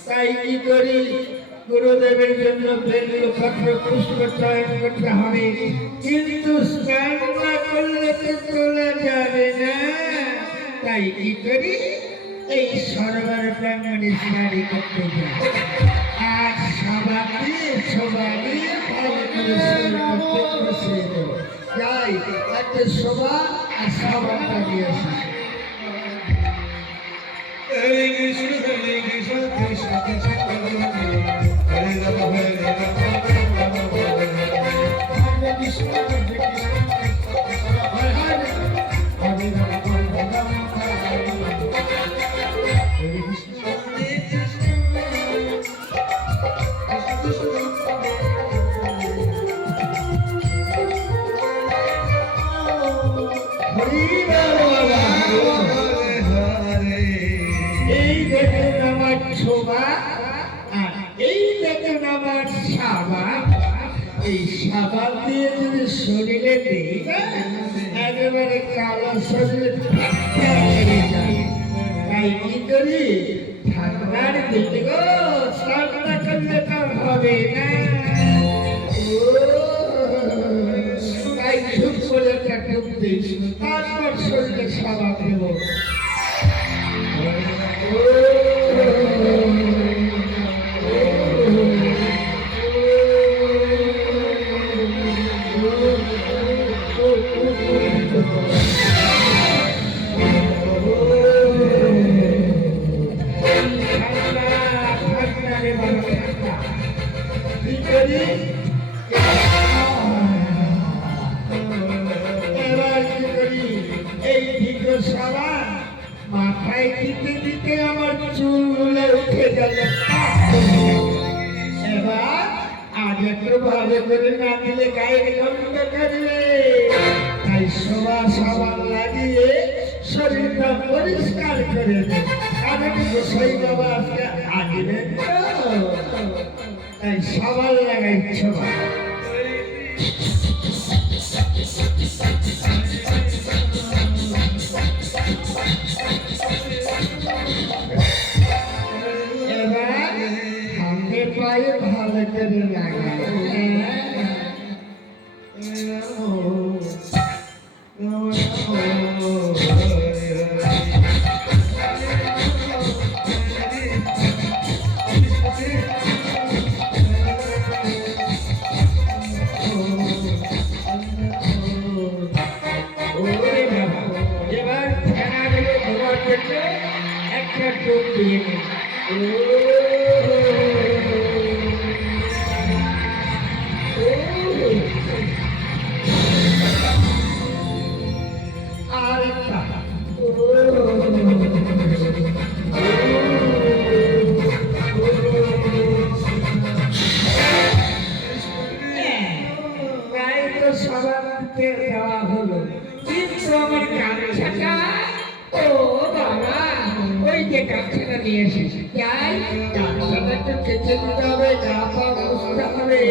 তাই কি করি, গুরুদেবের জন্য বেলপত্র পুষ্প চয়ন করতে হবে, কিন্তু স্নান না করলে তো তোলা যাবে না। তাই কি করি, এই সরোবর প্রাঙ্গণে স্নান করতে যাই আর সবাই ভালো করে স্নান করতে বসে দেবো। যাই একটা সভা আর সবাটা দিয়ে আসি। Hare Krishna Krishna Krishna Hare Hare Rama Hare Krishna এই দেখুন আমার শোভা আর এই দেখুন আমার সাবা। এই সাবা দিয়ে যদি শরীরে দিই একেবারে কালো শরীরে তাই কি করি, ঠান্ডার দিকে গো স্নানটা করলে তো হবে না। তাই ঝুপ করে একটা ডুব দিই, তারপর শরীরে সাবা দেবো। মাথায় দিতে দিতে আমার চুলগুলো উঠে গেল। এবার আজ একটু ভালো করে না দিলে গায়ের গন্ধ করবে, তাই সবা সাবান লাগিয়ে শরীরটা পরিষ্কার করে দেয়। কারণ গোসাই বাবা আজকে আসবেন তো, তাই সাবান লাগাইছ। পায়ে ভালো করে লাগাই। আর একটা প্রায় তো সবাইকে দেওয়া হলো, কিন্তু আমার গামছাটা, ও বাবা, ওই যে গামছাটা নিয়ে এসেছি, যাই গামছাটা একটু কেটে দিতে হবে, গা পা মুছতে হবে।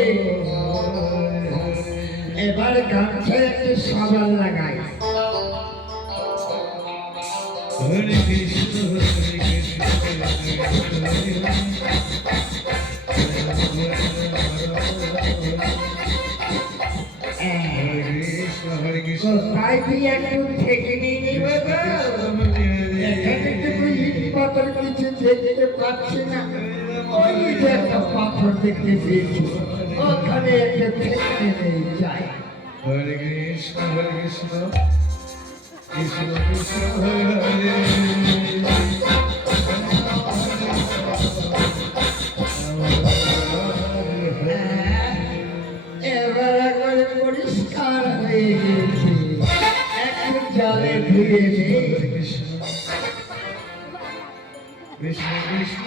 এবার গামছায় একটু সাবান লাগাই। হরে কৃষ্ণ হরে কৃষ্ণ হরে কৃষ্ণ তাই তুই একটু থেকে নিয়ে নিবে তো? এখানে তো ইট পাথর কিছু দেখতে পাচ্ছি না। ওই যে একটা পাথর দেখতে পেয়েছি, ওখানে একটা থেকে নেই যাই। হরে কৃষ্ণ কৃষ্ণ কৃষ্ণ হরে হরে এবার একবারে পরিষ্কার হয়ে গেছে, একটু জলে ধুয়ে নে। কৃষ্ণ কৃষ্ণ কৃষ্ণ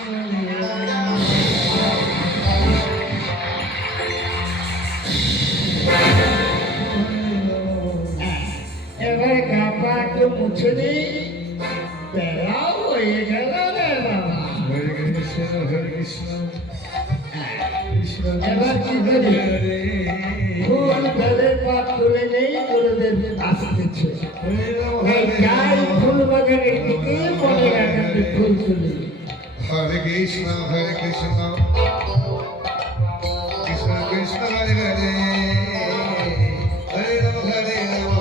এবার গা পা একটু মুছে নি, বেড়াও হয়ে গেল রে বাবা। হরে কৃষ্ণ কৃষ্ণ এবার কি করি? ফুল বেলের পাত তুলে নেই, গুরুদেব আসতেছে। এই যাই ফুল বাগানের দিকে মনে রাখাতে ফুল তুলি। হরে কৃষ্ণ কৃষ্ণ কৃষ্ণ হরে হরে হরে রাম রাম রাম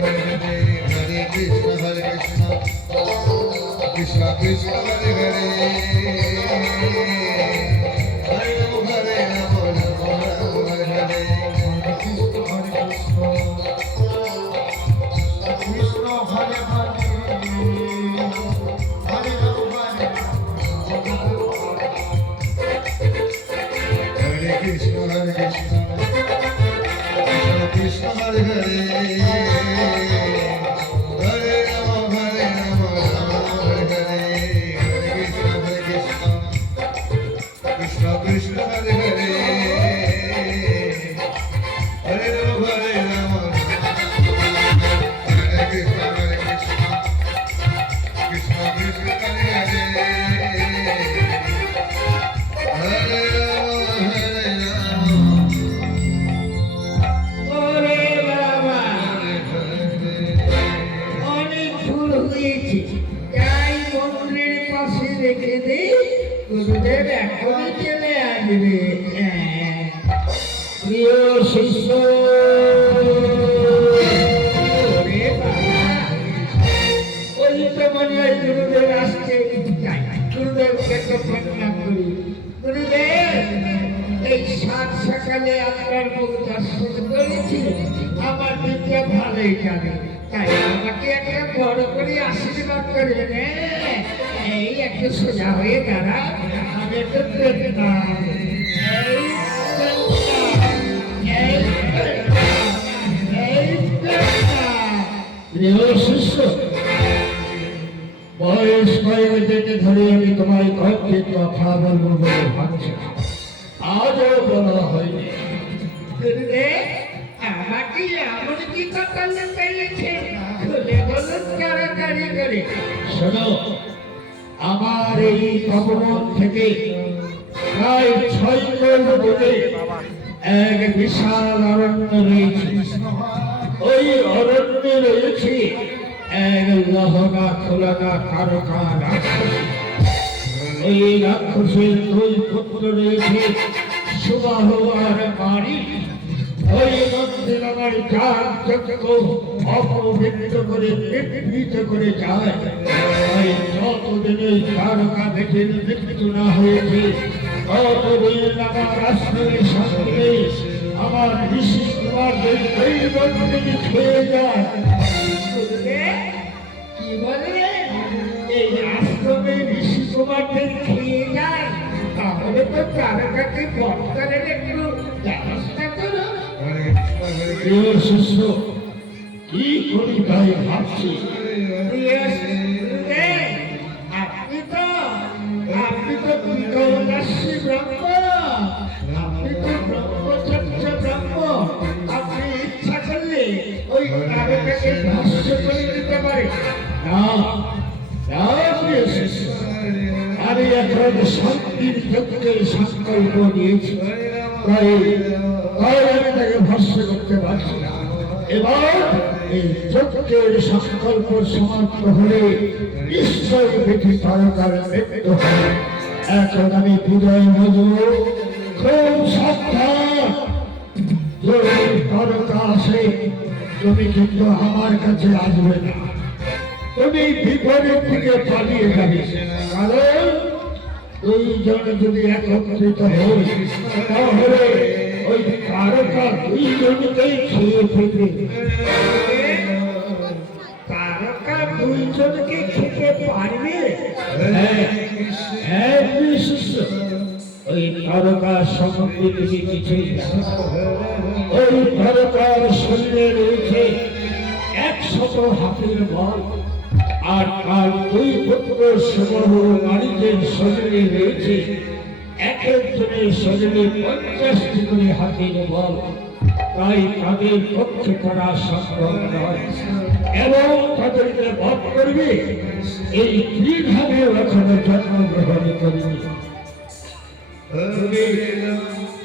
হরে হরে হরে কৃষ্ণ কৃষ্ণ কৃষ্ণ হরে হরে হরে রাম রাম রাম হরে হরে কৃষ্ণ হরে কৃষ্ণ কৃষ্ণ হরে হরে হরে রাম হরে কৃষ্ণ কৃষ্ণ কৃষ্ণ হরে হরে হরে রাম রাম হরে হরে হরে কৃষ্ণ কৃষ্ণ কৃষ্ণ হরে হরে হরে রাম হরে কৃষ্ণ কৃষ্ণ কৃষ্ণ হরে হরে হরে রাম ওরে বাবা, অনেক ফুল হয়েছে, যাই মন্দিরের পাশে রেখে দে, গুরুদেব এখনই চলে আসবে। প্রিয় শিষ্য, ওরে বাবা, ওই তো মনে হয় গুরুদেব আসছে। যাই, গুরুদেবকে তো প্রণাম করি। গুরুদেব, এই সাত সকালে আপনার মুখ দর্শন করেছি, আমার দিনটা ভালোই যাবে, তাই আমাকে একটা বড় করে আশীর্বাদ করবেন। এই একটু সোজা হয়ে দাঁড়া, আমি একটু দেখতাম। এই দেখতাম, এই দেখতাম, এই দেখতাম। প্রিয় শিষ্য, বয়স কয়েক থেকে ধরে আমি তোমার কয়েকটি কথা বলবো বলে ভাবছি, আজও বলা হয়নি। গুরুদেব, আমাকে এমন কি কথা লুকাইয়েছে? খুলে বলুন তাড়াতাড়ি করে। শোনো, আমার এই ভবন থেকে প্রায় 6 কোণ দূরে এক বিশাল অরণ্য রয়েছে। ওই অরণ্যে রয়েছে এক লহনা খোলানা তারকা রাক্ষস। ওই রাক্ষসের 2 পুত্র রয়েছে, সুবাহ আর মারি। ওই মন্দির আমার যার যজ্ঞ অপবিত্র করে নির্বীত করে যায়। তাই যতদিনে তারকা দেখে মৃত্যু না হয়েছে, ততদিন আমার আশ্রমের সঙ্গে আমার ঋষি কুমারদের এই মন্দিরে খেয়ে যায়। কি বলে? এই আশ্রমে ঋষি কুমারদের তারকাকে বর্তমানের একটু ব্যবস্থা করো। প্রিয় শিষ্য, কি করি তাই ভাবছি। আপনি তো বিকলাসী ব্রহ্ম, আপনি তো ব্রহ্মচর্য ব্রহ্ম। আপনি ইচ্ছা করলে ওই তারকাকে ধ্বংস করে দিতে পারে। না না প্রিয় শিষ্য, আমি এখন শান্তির যজ্ঞের সংকল্প নিয়েছি, তাই আমি তাকে ভস্ম করতে পারছি না। এবার এই যজ্ঞের সংকল্প সমাপ্ত হলে নিশ্চয়ই বেঠি তারকার মৃত্যু হবে। এখন আমি বিজয় মজু খুব সাবধান, যদি তারকা আসে তুমি কিন্তু আমার কাছে আসবে না, তুমি বিপরীত দিকে পালিয়ে যাবে। কারণ দুইজন যদি একত্রিত হই তাহলে ওই তারকা দুইজনকেই খেয়ে ফেলবে। তারকা দুইজনকে খেতে পারবে? হ্যাঁ শিষ্য, ওই তারকার সম্বন্ধে তুমি কিছুই জানো না। ওই তারকার শরীরে রয়েছে 100 হাতির বল, আর তার দুই পুত্র সুবর্ণ মানিকের শরীরে রয়েছে এক একজনের শরীরে 50টি করে হাতির বল। তাই তাদের পক্ষে করা সম্ভব নয়, এবং তাদেরকে বধ করবে এই ত্রিভাবে এখনো জন্মগ্রহণ করিনি।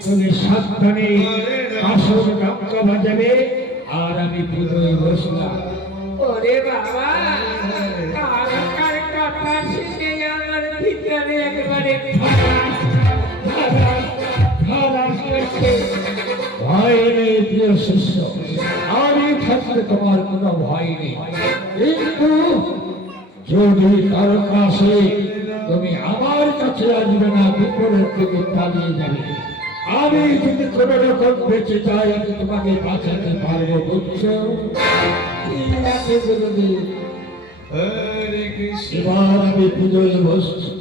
তুমি সাবধানে আসল ডাক্কা বাজাবে, আর আমি পুজোয় বসলাম। ওরে বাবা, তারকার কথা শুনে আমার ভিতরে একবারে ধরাস করছে। ভয় নেই প্রিয় শিষ্য, আমি থাকতে তোমার কোনো ভয় নেই। কিন্তু যদি তারকা আসে তুমি আমার কাছে আসবে না, বিপরীত দিকে পালিয়ে যাবে। আমি যদি কোন রকম বেঁচে যাই আমি তোমাকে বাঁচাতে পারবো, বুঝছো? ঠিক আছে গুরুদেব। এবার আমি পুজোয় বসছি।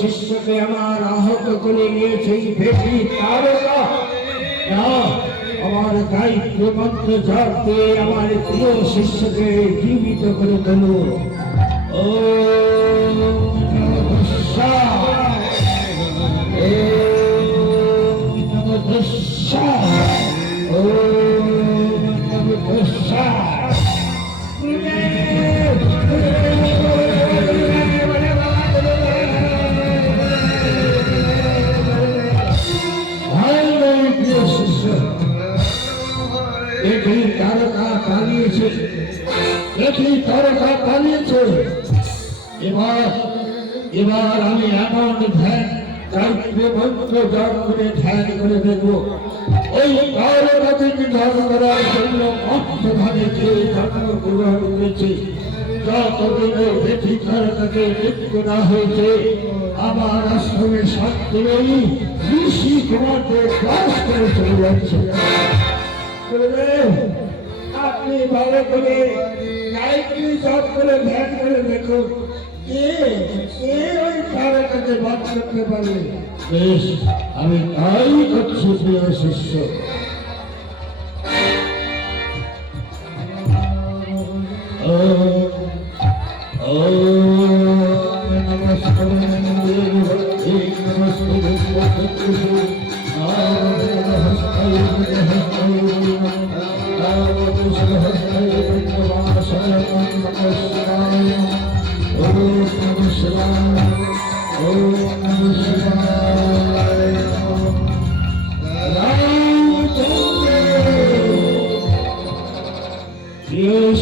শিষ্যকে আমার আহত করে নিয়েছে এই বেশি তারকা না, আমার দায়িত্ব মন্ত্র জপ দিয়ে আমার প্রিয় শিষ্যকে জীবিত করে তোলো। ও তারকা পালিয়েছে, দেখি তারকা পালিয়েছে। এবার আমি এমন ধ্যান দায়িত্ব মন্ত্র জপ করে ধ্যান করে দেখবো ওই তারকাকে নিধন করার জন্য অর্থভাবে যে জন্মগ্রহণ করেছে, যতদিন বেঠি তারকাকে মৃত্যু না হয়েছে আমার আশ্রমে শান্তি নেই। ঋষি কুমারকে ক্লাস করে চলে যাচ্ছে। আপনি ভালো করে গায়ত্রী জপ করে ধ্যান করে দেখুন কে ওই তারকাকে বাদ করতে পারে। বেশ, আমি তাই করছি প্রিয় শিষ্য। নমস্কার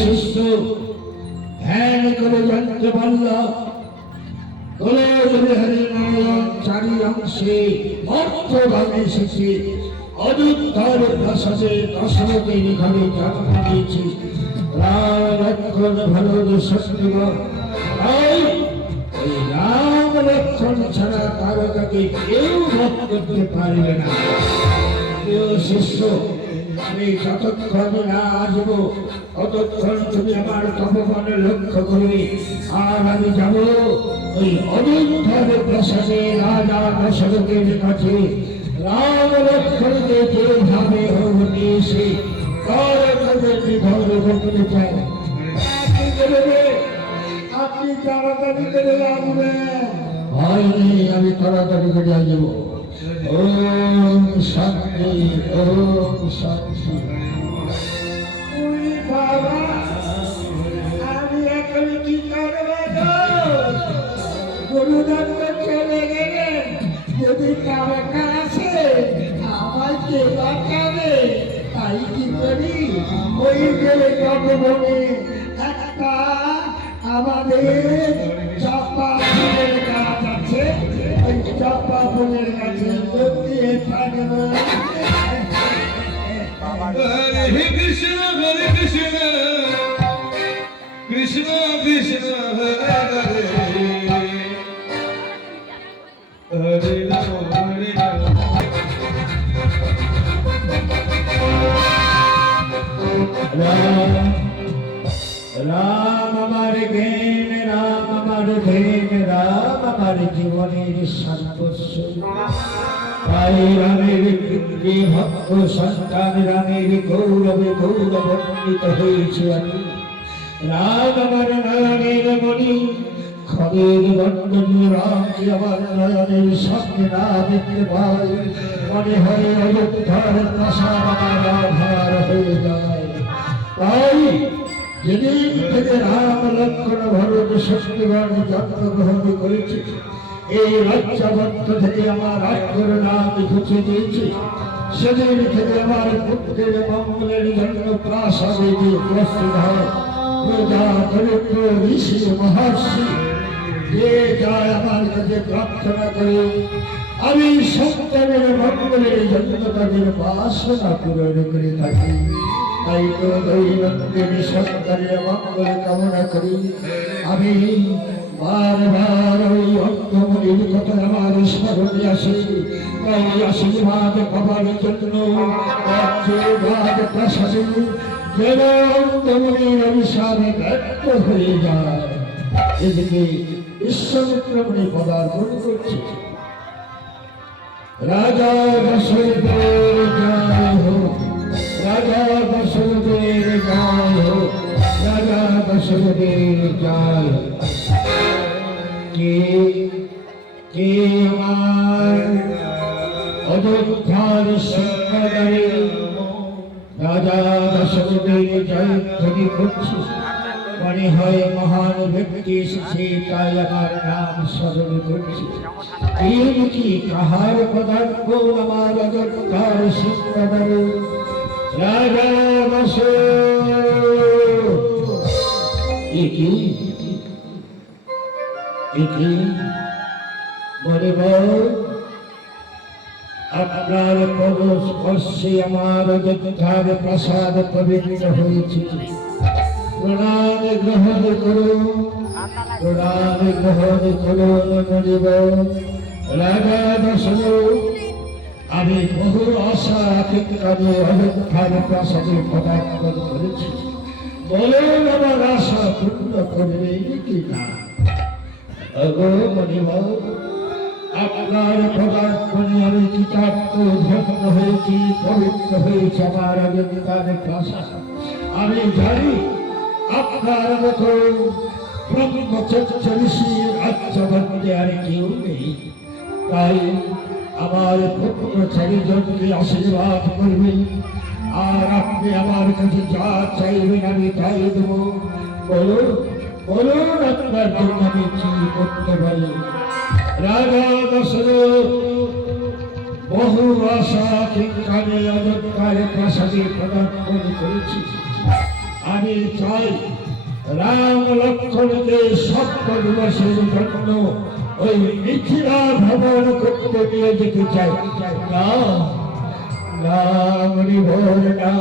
শিষ্য ধ্যান করে জানতে পারলাম হরিনারায়ণ চারি অংশে অর্থভাবে এসেছে। অযোধ্যার প্রাসাদে দশরথের ঘরে জন্ম দিয়েছে রাম লক্ষ্মণ ভরত শত্রুঘ্ন। তাই ওই রাম লক্ষ্মণ ছাড়া তারকাকে কেউ বধ করতে পারবে না। প্রিয় শিষ্য, আমি যতক্ষণ না আসবো ততক্ষণ তুমি আমার তপবনে লক্ষ্য করবে। আর আমি যাব ওই অযোধ্যার প্রাসাদে রাজা দশরথের কাছে রাম লক্ষ্মণকে যেভাবে হতে এসে তারকাকে নিধন করতে চাই। আপনি তাড়াতাড়ি করে আসবেন। ভয় নেই, আমি তাড়াতাড়ি করে আসব। ওম শান্তি, ওম শান্তি। বাবা, আমি এখন কি করবো? গুরুদত্ত চলে গেলেন, যদি তারকা আসে আমাকে বাঁচাবে। তাই কি করি, ওই যে জগবনে একটা আমাদের চাপা ফুলের গাছ আছে, ওই চাপা ফুলের গাছে লুকিয়ে থাকবো। হরে কৃষ্ণ হরে কৃষ্ণ কৃষ্ণ কৃষ্ণ হরে হরে হরে রাম হরে রাম। রাম আমার জ্ঞান, রাম আমার ধ্যান, রাম আমার জীবনের সর্বস্ব। তাই রামের পিতৃ ভক্ত সন্তান, রামের গৌরবে গৌরবান্বিত হয়েছে আমি। রাম আমার নয়নের মণি, খবের বন্ধনী রামকে আমার নয়নের সামনে না দেখতে পাই মনে হয় অযোধ্যার প্রাসাদ আমার আধার হয়ে যায়। তাই যেদিন থেকে রাম লক্ষ্মণ ভরত শত্রুঘ্ন জন্মগ্রহণ করেছে, এই লজ্জাবদ্ধ থেকে আমার রাজ্যের নাম ঘুচে দিয়েছে। সেদিন থেকে আমার পুত্রের মঙ্গলের জন্য প্রাসাদে যে প্রস্তুত হয় প্রজা দরিদ্র ঋষি মহর্ষি যে যায় আমার কাছে প্রার্থনা করে, আমি সন্তানের মঙ্গলের জন্য তাদের বাসনা পূরণ করে থাকি। তাই তো দৈনন্দিন সন্তানের মঙ্গল কামনা করি। আমি বারবার ওই অঙ্গমণির কথা আমার স্মরণে আসে। তাই আশীর্বাদ পাবার জন্য প্রাসাদে যেন অঙ্গমণির অভিশাপে ব্যর্থ হয়ে যায়। এদিকে বিশ্বামিত্র মুনি পদার্পণ করছে। রাজা দশরথের জয় হোক, রাজা দশরথের জয় হোক, রাজা দশরথের জয়। কে কে আমার অযোধ্যার সিংহদ্বারে রাজা দশরথের জয় ধ্বনি করছে। মনে হয় মহান ব্যক্তি এসেছে, তাই আমার নাম স্মরণ করছে। এই কি কাহার পদার্থ আমার অযোধ্যার সিংহদ্বারে রাজা দশরথ। একি একি বলে বল, আপনার পদ স্পর্শে আমার অযোধ্যার প্রাসাদ পবিত্র হয়েছে। প্রণাম গ্রহণ করুন, প্রণাম গ্রহণ করুন মনিব রাজা দশরথ। আমি বহু আশা আকাঙ্ক্ষায় অযোধ্যার প্রাসাদে পদার্পণ করেছি। বলুন আমার আশা পূর্ণ করবে কি না? অগো মনিব, আপনার পদার্পণে আমি কৃতার্থ ধন্য হয়েছি, পবিত্র হয়েছে আমার অযোধ্যার প্রাসাদ। আমি জানি আপনার মতো ব্রহ্মচর্য ঋষি রাজ্যবন্দে আর কেউ নেই, তাই আমার পুত্র চারিজনকে আশীর্বাদ করবেন, আর আপনি আমার কাছে যা চাইবেন আমি তাই দেব। বলুন বলুন আপনার জন্য আমি কি করতে পারি? রাজা দশরথ বহু আশা আকাঙ্ক্ষায় অযোধ্যার প্রাসাদে পদার্পণ করেছি। আমি চাই রাম লক্ষ্মণকে সপ্ত দিবসের জন্য ওই মিথিলা ভ্রমণ করতে নিয়ে যেতে চাই। না না মনিবর না,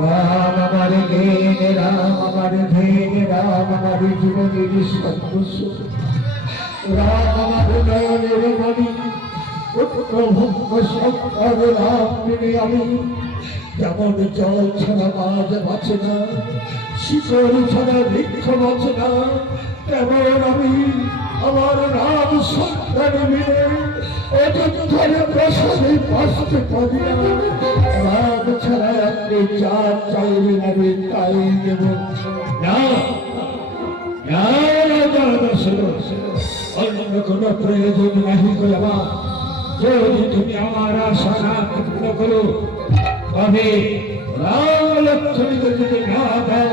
রাম আমার জ্ঞান, রাম আমার ধ্যান, রাম আমার জীবনের সর্বস্ব, রাম আমার নয়নের মণি, পুত্র ভক্ত সত্তর রাম পেলে আমি যেমন জল ছাড়া মাছ বাঁচে না, শিকড় ছাড়া বৃক্ষ বাঁচে না, তেমন আমি আমার রাম সন্তান মিলে অযোধ্যার প্রাসাদে বাঁচতে পারি না। রাম ছাড়া আপনি যা চাইবেন আমি তাই দেব। না না রাজা দশরথ, অন্য কোনো প্রয়োজন নাহি গো আমার। যদি তুমি আমার আশা না পূর্ণ করো, তবে রাম লক্ষ্মণকে যদি না দাও,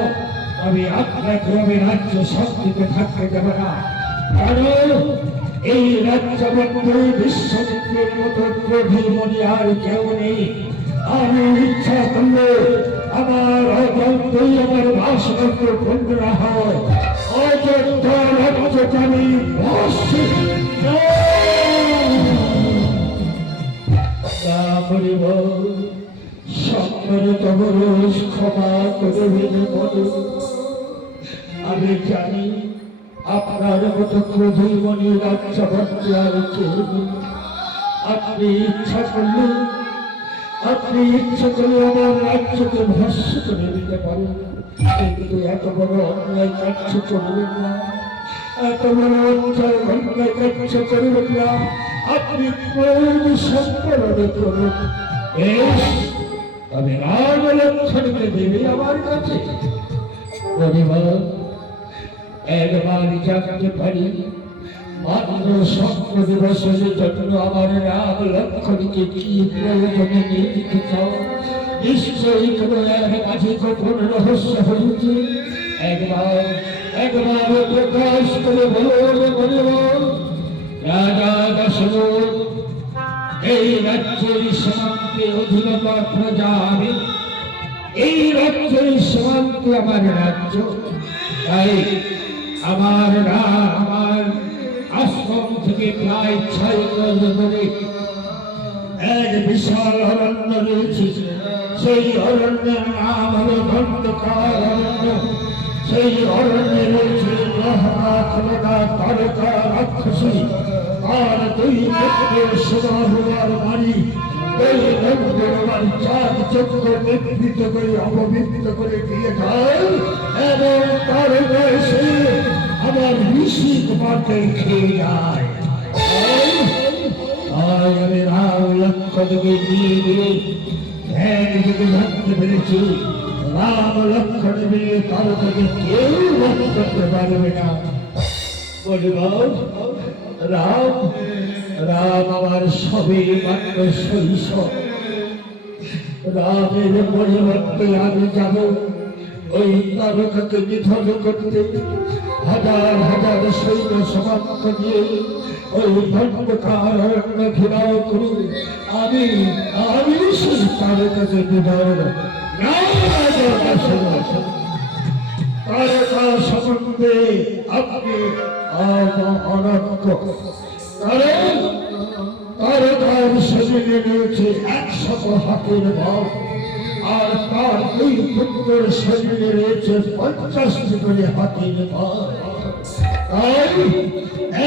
আমি আপনাকে আমি রাজ্য শান্তিতে থাকতে দেব না। কারণ এই রাজ্য মধ্যে বিশ্বমিত্রের মতো প্রভীর মনি আর কেউ নেই। আমি ইচ্ছা করলে আমার অযোধ্যায় আমার বাসগত পূর্ণ হয়, অযোধ্যা রাজ্যকে আমি ক্ষমা করবেন বলে। আমি জানি আপনার মতো ক্রোধী মনি রাজ্যবর্তী আর কেউ নেই। আপনি ইচ্ছা করলে আমার রাজ্যকে ভস্য করে দিতে পারেন, কিন্তু এত বড় অন্যায় কার্য করবেন না, এত বড় অন্যায় কার্য করবেন না। আপনি ক্রোধ সম্পন্ন করুন, তবে রাম লক্ষ্মণকে দেবে আমার কাছে। একবার জানতে পারি মাত্র সপ্ত দিবসের জন্য আমার রাম লক্ষ্মণকে কি প্রয়োজনে নিয়ে যেতে চাও? নিশ্চয়ই কোনো এক মাঝে গোপন রহস্য হয়েছে। একবার প্রকাশ করে বলব রাজা দশরথ, এই রাজ্যের সীমান্তে অধীনতা প্রজা আমি, এই রাজ্যের সীমান্তে আমার রাজ্য। তাই আমার আশ্রম থেকে প্রায় 6 গজ দূরে এক বিশাল অরণ্য রয়েছে। সেই অরণ্যের নাম হলো দণ্ডকার অরণ্য। সেই অরণ্যে রয়েছে তারকা রাক্ষসী আর 2 পুত্রের সুবাহু আর বাড়ি। এই দণ্ডকার চাঁদ চক্র নিবৃত করে অপবিত্র করে দিয়ে যায় এবং তার বয়সে আমার ঋষি তোমাকে খেয়ে যায়। তাই আমি রাম লক্ষ্মণকে নিয়ে গিয়ে ধ্যান যদি ভাবতে পেরেছি, রাম লক্ষ্মণ মিলে তার থেকে কেউ রোধ করতে পারবে না। বলিব রাম, রাম আমার সবে মাত্র শৈশব। রামের পরিবর্তে আমি যাব ওই তারকাকে নিধন করতে। হাজার হাজার সৈন্য সমাপ্ত নিয়ে ওই দণ্ডকার অরণ্য ঘেরাও করি। আমি সেই তারকাকে নিধন তারকা সম্বন্ধে আপনি অনজ্ঞ। কারণ তারকার শরীরে রয়েছে 100 হাতের বল, আর তার দুই পুত্রের শরীরে রয়েছে 50টি করে হাতের বল। তাই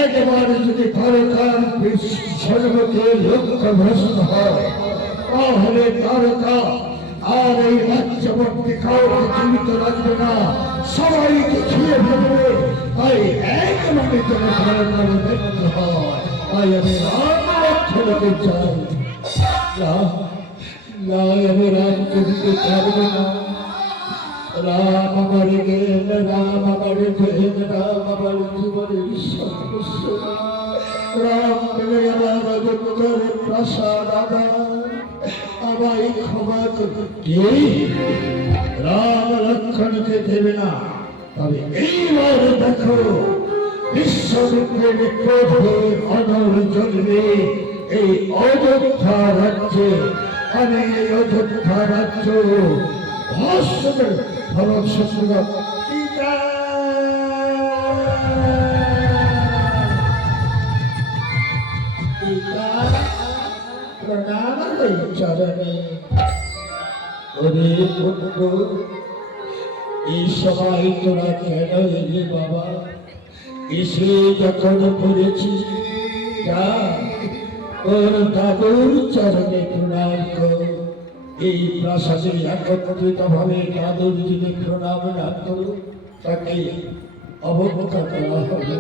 একবার যদি তারকার সর্বকে লক্ষ্য ভ্রষ্ট হয়, তাহলে তারকা আর এই রাজ্যবর্তী কাউকে জীবিত রাখবে না, সবাইকে খেয়ে ফেলবে। তাই একবারে যেন তারকার মৃত্যু হয়। তাই আমি রাম লক্ষ্মণকে চাই। না, আমি রামকে দিতে পারবো না। রাম আমার জ্ঞান, রাম আমার প্রেম, রাম আমার জীবনের সর্বস্ব। রাম পেলে আমার অযোগ্যের প্রসাদ আদান, আমায় ক্ষমা করতে রাম লক্ষ্মণকে দেবে না। তবে এইবার দেখো, বিশ্বযুদ্ধের ক্রোধে অনর জন্মে এই অযোধ্যা রাজ্যে, আমি এই অযোধ্যা রাজ্য ভাস্কর ভরত শত্রুঘ্ন পিতা পিতা প্রণাম হই চরণে। ওরে পুত্র, এই সময় তোরা কেন এলে বাবা? এসে যখন পড়েছি, যা ওর দাদুর চরণে প্রণাম কর। এই প্রাসাদে একত্রিত ভাবে দাদুর যদি প্রণাম না করো, তাকে অবজ্ঞা করা হবে।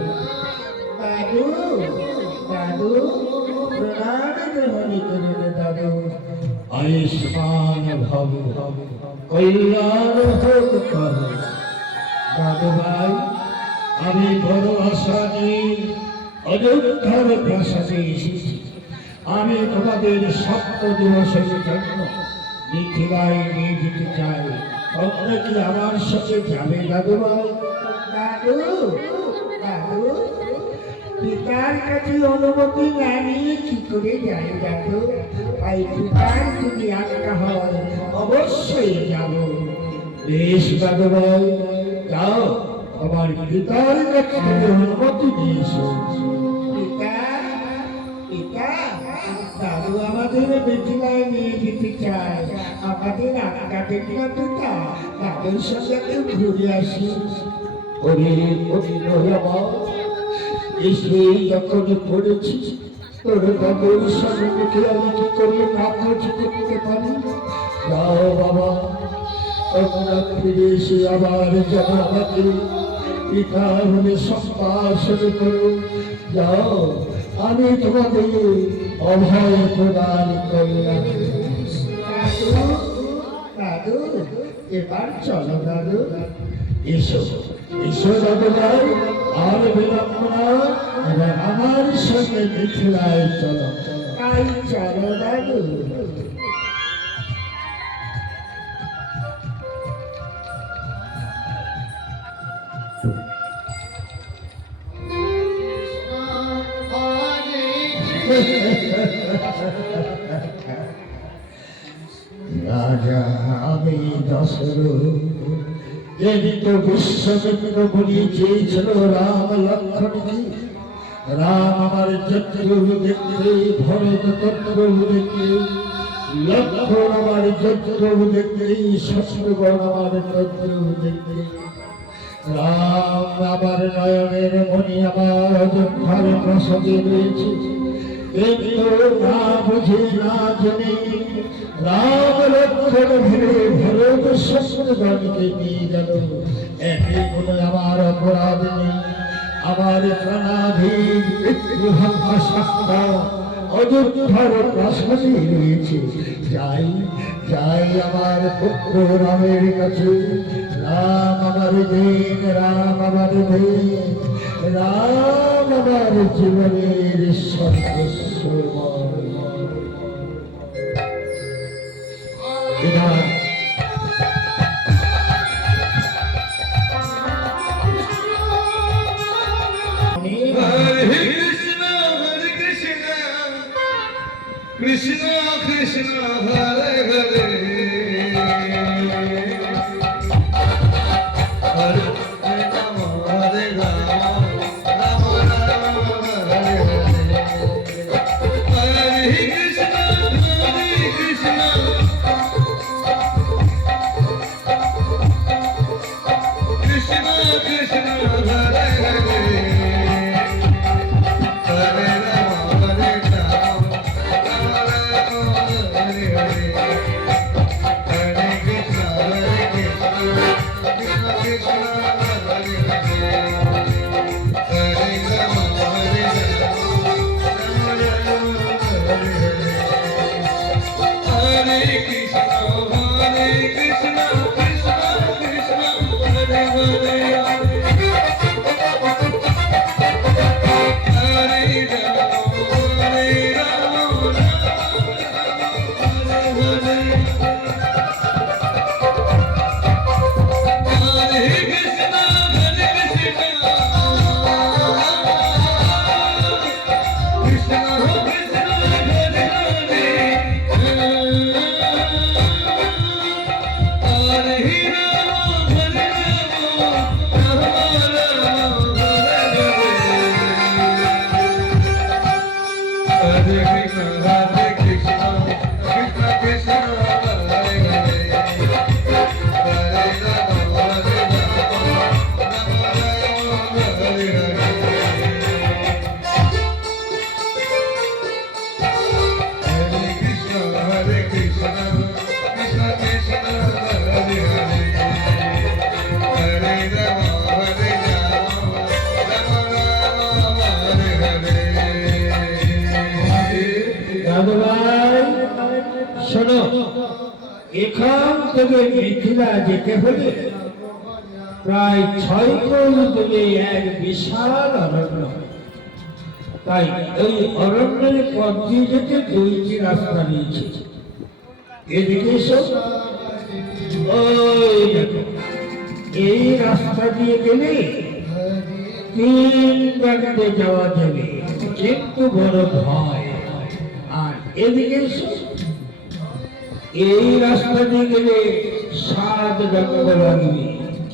দাদু, দাদু প্রণাম গ্রহণ করুন দাদু। আয়ুষ্মান ভব, কল্যাণ হোক কর। দাদু ভাই, আমি বড় আশা নিয়ে অযোধ্যার প্রাসাদে এসেছি। আমি তোমাদের 7 দিবসের জন্য মিথিলায় নিয়ে যেতে চাই। তোমরা কি আমার সাথে যাবে দাদু ভাই? দাদু, দাদু পিতার কাছে অনুমতি না নিয়ে কি করে যাই দাদু? তাই পিতার যদি আজ্ঞা হয় অবশ্যই যাব। বেশ দাদু ভাই, যাও, আমার পিতার কাছে থেকে অনুমতি নিয়েছো। পিতা, পিতা দাদু আমাদের মিথিলায় নিয়ে যেতে চায়। আমাদের আজ্ঞা দেন না পিতা, দাদুর সঙ্গে একটু ঘুরে আসি। ওরে আমার এসে যখন পড়েছি, তোর দাদুর সম্মুখে আমি কি করে নাকচ করতে পারি? যাও বাবা, তোমরা ফিরে এসে আবার যেন আমাকে পিতা বলে সম্ভাষণ করো। যাও, আমি তোমাদের অভয় প্রদান করলাম। দাদু, দাদু এবার চলো দাদু। এসো এসো দাদু ভাই, আর বিলম্ব না, এবার আমার সঙ্গে মিথিলায় চলো। তাই চলো দাদু। রাজা আমি দশরথ, যেহেতু বিশ্বমিত্র বলি চেয়েছিল রাম লক্ষ্মণকে। রাম আমার যজ্ঞ দেখতে, ভরত তত্র দেখতে, লক্ষ্মণ আমার যজ্ঞ দেখতে, শত্রুঘ্ন আমার যজ্ঞ দেখতে। রাম আমার নয়নের মণি, আমার অযোধ্যার প্রসাদে রয়েছে। কিন্তু না বুঝে না জেনে রাম লক্ষ্মণ ভেবে ভরত শত্রুঘ্নকে নিয়ে গেল। এতে কোনো আমার অপরাধ নেই। আমার প্রাণাধীন পিতৃভক্ত অযোধ্যার প্রাসাদে রয়েছে। যাই যাই আমার পুত্র রামের কাছে। রাম আমার দিন, রাম আমার দিন, রাম আমার জীবনের সর্বস্ব। এবার Hare Krishna, Hare Krishna, Krishna Krishna, Hare Hare, Hare Rama, Hare Rama, Rama Rama, Hare Hare, Hare Krishna, Hare Krishna, Krishna Krishna, Hare Hare. Hare Rama, Hare Rama, Rama Rama, Hare Hare. Hare Krishna, Hare Krishna, Krishna Krishna, Hare Hare. Hare Rama, Hare Rama, Rama Rama, Hare Hare. Hare Krishna, Hare Krishna, Krishna Krishna, Hare Hare. শোনো, এখান থেকে মিথিলা যেতে হলে প্রায় 6 কোণ দূরে এক বিশাল অরণ্য। তাই এই অরণ্যের পথ দিয়ে যেতে 2টি রাস্তা রয়েছে। এদিকে এসো, ওই দেখো, এই রাস্তা দিয়ে গেলে 3 প্রান্তে যাওয়া যাবে, কিন্তু বড় ভয়। আর এদিকে এসো, এই রাস্তা দিয়ে গেলে 7 জঙ্গল লাগবে,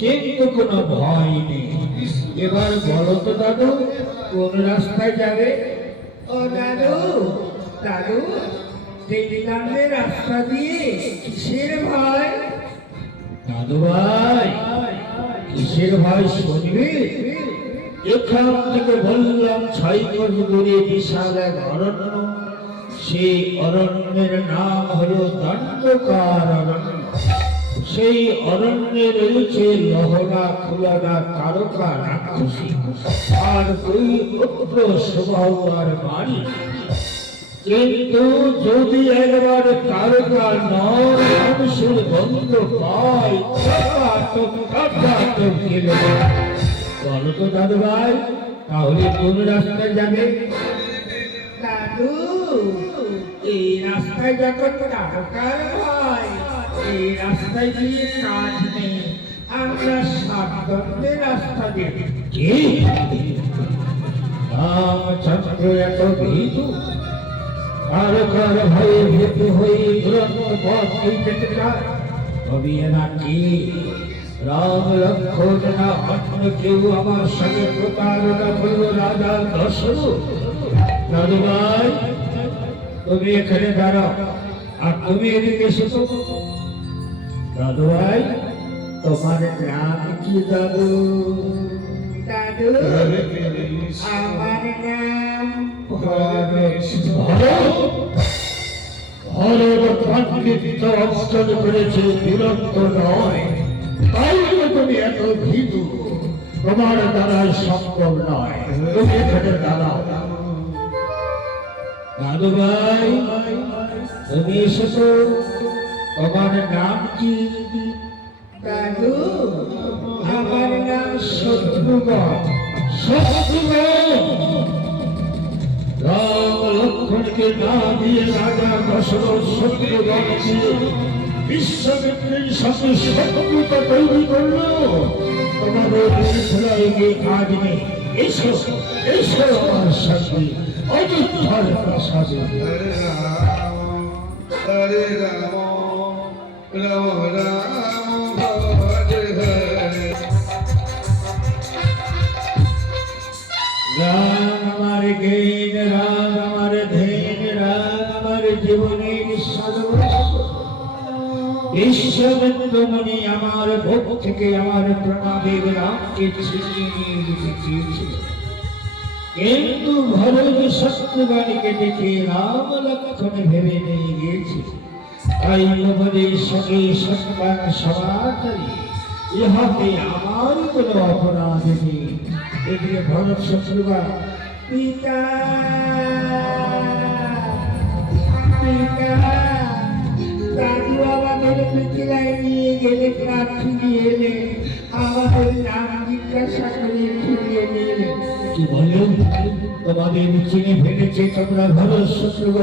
কিন্তু কোনো ভয় নেই। এবার বলো তো দাদু, কোন রাস্তায় যাবে? ও দাদু, দাদু, দিদিকান্দের রাস্তা দিয়ে কিসের ভয়? দাদু ভাই, কিসের ভয় শুনবি? এখান থেকে বললাম 6 কোণ দূরে বিশাল এক অরণ্য। সেই অরণ্যের নাম হলো দণ্ডকার অরণ্য। সেই অরণ্যে রয়েছে লহরা, খুলারা, তারকা, রাক্ষসী আর 2 পুত্র শুভাউ আর বাণী। কিন্তু যদি একবার তারকা নর মানুষের বন্ধ পায়, বলো তো দাদু ভাই, তাহলে কোন রাস্তায় যাবে? দাদু, এই রাস্তায় যখন তারকার ভয়, এই রাস্তায় দিয়ে কাজ নেই, আমরা 7 দণ্ডের রাস্তা দেব। কি রামচন্দ্র এত ভীতু? তারকার ভয়ে ভীতু হয়ে দুরন্ত পথ যেতে চায়? তবে নাকি রাম লক্ষ্মণ না অন্য কেউ আমার সঙ্গে প্রতারণা করল? রাজা দশরথ? দাদু ভাই, তুমি এখানে দাঁড়াও, আর তুমি এদিকে এসো। দাদু ভাই, তোমার নাম কি দাদু? দাদু, আমার নাম ভরত পাণ্ডিত্য অর্জন করেছে, বিরক্ত নয়, তাই তো তুমি এত ভীতু। তোমার দ্বারা সম্ভব নয়। তুমি এখানে দাঁড়াও। দাদু ভাই, তুমি এসেছো, তোমার নাম কি? দাদু, আমার নাম শত্রুঘ্ন। শত্রুঘ্ন রাম লক্ষ্মণকে না দিয়ে রাজা দশরথ শত্রুঘ্নকে বিশ্বমিত্রের সাথে শত্রুতা তৈরি করলো। তোমাদের কাজ নেই। এসো এসো আমার সাথে অযোধ্যার প্রাসাদে। হরে রাম রাম রাম হরে হরে। রাম আমার জ্ঞান, রাম আমার ধ্যান, রাম আমার জীবনের সর্বস্ব। বিশ্বমিত্রমণি আমার ভোগ থেকে আমার প্রণামের রামকে ছিনিয়ে নিয়ে যেতে চেয়েছিল, কিন্তু ভরত শত্রুঘ্নকে দেখে রাম লক্ষ্মণ ভেবে নিয়ে গিয়েছে। তাই তোমাদের সঙ্গে সন্তান সমাচারী, ইহাতে আমার কোনো অপরাধ নেই। এদিকে ভরত শত্রুঘ্ন, পিতা, পিতা, দাদু আমাদের পিছিয়ে নিয়ে গেলে প্রাণ ফিরিয়ে এলে, আমাদের নাম জিজ্ঞাসা করে ফিরিয়ে নিলে। কি বললেন? তোমাদের চিনে ফেলেছে তোমরা ভরত শত্রুঘ্ন,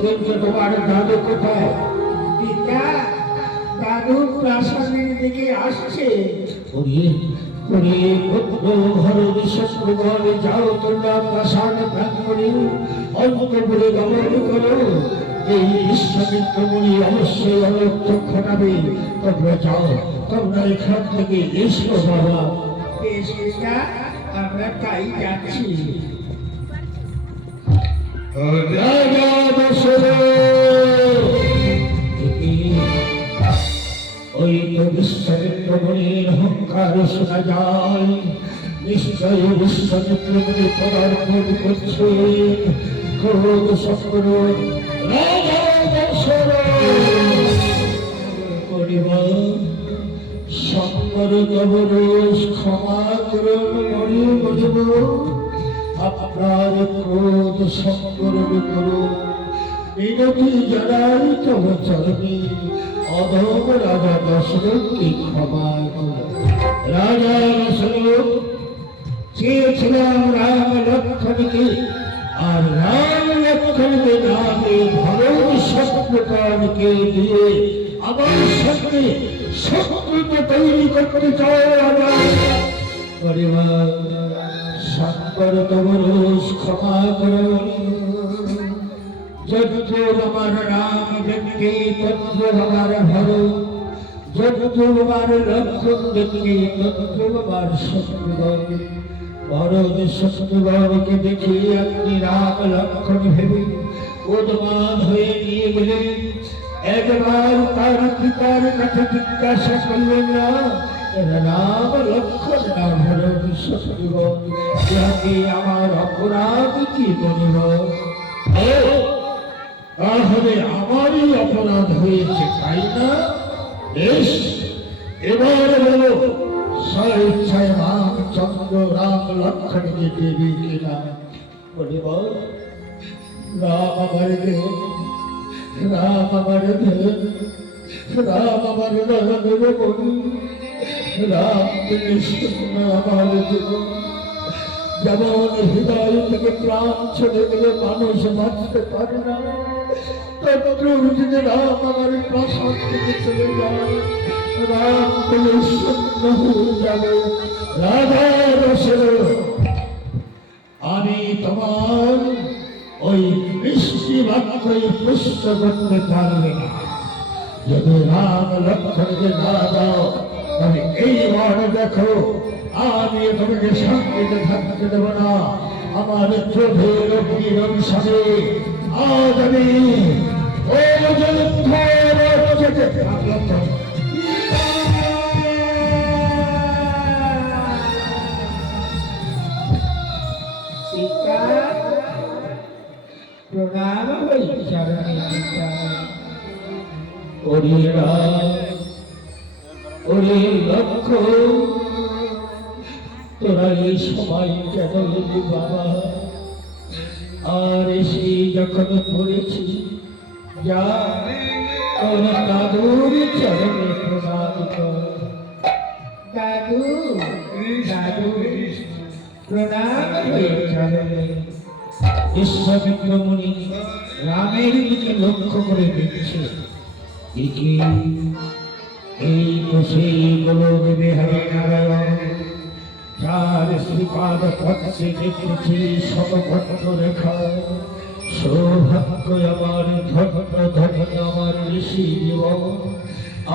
কিন্তু তোমার দাদু কোথায়? পিতা, দাদু প্রাসাদের দিকে আসছে। ভরত শত্রুঘ্ন, যাও তোমরা প্রাসাদ প্রাঙ্গণে অন্তঃপুরে গমন করো। এই বিশ্বমিত্রমণি অবশ্যই অনর্থ ঘটাবে। তোমরা যাও, তোমরা এখান থেকে এসো বাবা। বেশ পিতা, আমরা তাই যাচ্ছি। রাজা দশরথ, ওই তো বিশ্বমিত্রমণির হুঙ্কার শোনা যায়। নিশ্চয় বিশ্বমিত্রমণি পদার্পণ করছে। ক্রোধ সংগ্র রাজা দশরথ পরিবার সংবর তবরোষ ক্ষমা করুন মরি মরিব। আপনার ক্রোধ সংবরণ করুন, মিনতি জানাই তব চরণে। অধম রাজা দশরথকে ক্ষমা করুন। রাজা দশরথ চেয়েছিলাম রাম লক্ষ্মণকে, আর রাম লক্ষ্মণকে না দিয়ে ভরত শত্রুঘ্নকে দিয়ে আমার সঙ্গে শত্রুতা তৈরি করতে চাও রাজা। পরিবার শঙ্কর তবরোষ ক্ষমা করুন। যত আমার রাম ব্যক্তি তত্র আমার ভরত, যত আমার লক্ষ্মণ ব্যক্তি তত্র আমার শত্রুঘ্ন। ভরত শত্রুঘ্নকে দেখে আপনি রাম লক্ষ্মণ ভেবে উন্মাদ হয়ে নিয়ে গেলেন। একবার তার পিতার কাছে জিজ্ঞাসা করলেন না, রাম লক্ষ্মণ না ভরত শত্রুঘ্ন, যাকে আমার অপরাধ কি বলিব? তাহলে আমারই অপরাধ হয়েছে, তাই না? বেশ, এবার বলো, স্বেচ্ছায় রামচন্দ্র রাম লক্ষ্মণকে দেবী কিনা? বলিব রাম আমার দেব, রাম আমার দেব, রাম আমার রামের বলি, রাম তুমি শূন্য আমার জীবন। যেমন হৃদয় থেকে প্রাণ ছেড়ে গেলে মানুষ বাঁচতে পারে না, তত্র যদি রাম আমার প্রাসাদ থেকে চলে যায়, রাম তুমি শূন্য হয়ে যাবে। রাজা দশরথ, আমি তোমার ওই বৃষ্টি বাক্যই পুষ্ট করতে পারবে না। যদি রাম লক্ষ্মণকে না দাও, তবে এইবার দেখো আমি তোমাকে শান্তিতে থাকতে দেব না। আমার ক্রোধের অগ্নির অনুসারে আজ আমি প্রণাম হই চরণে পিতা। ওরে রাম, ওরে লক্ষ্মণ, তোরা এই সবাই কেন এলি বাবা? আর এসে যখন পড়েছি, যা তোর দাদুর চরণে প্রণাম কর। দাদু দাদু প্রণাম হয়ে চরণে। বিশ্বামিত্র মুনি রামের দিকে লক্ষ্য করে দেখছে, একে এই তো সেই গোলদেবে হরে নারায়ণ, যার শ্রীপাদ পদ্মে দেখেছি শতভক্ত রেখা। সৌভাগ্য আমার, ধন্য ধন্য আমার ঋষি জীবন,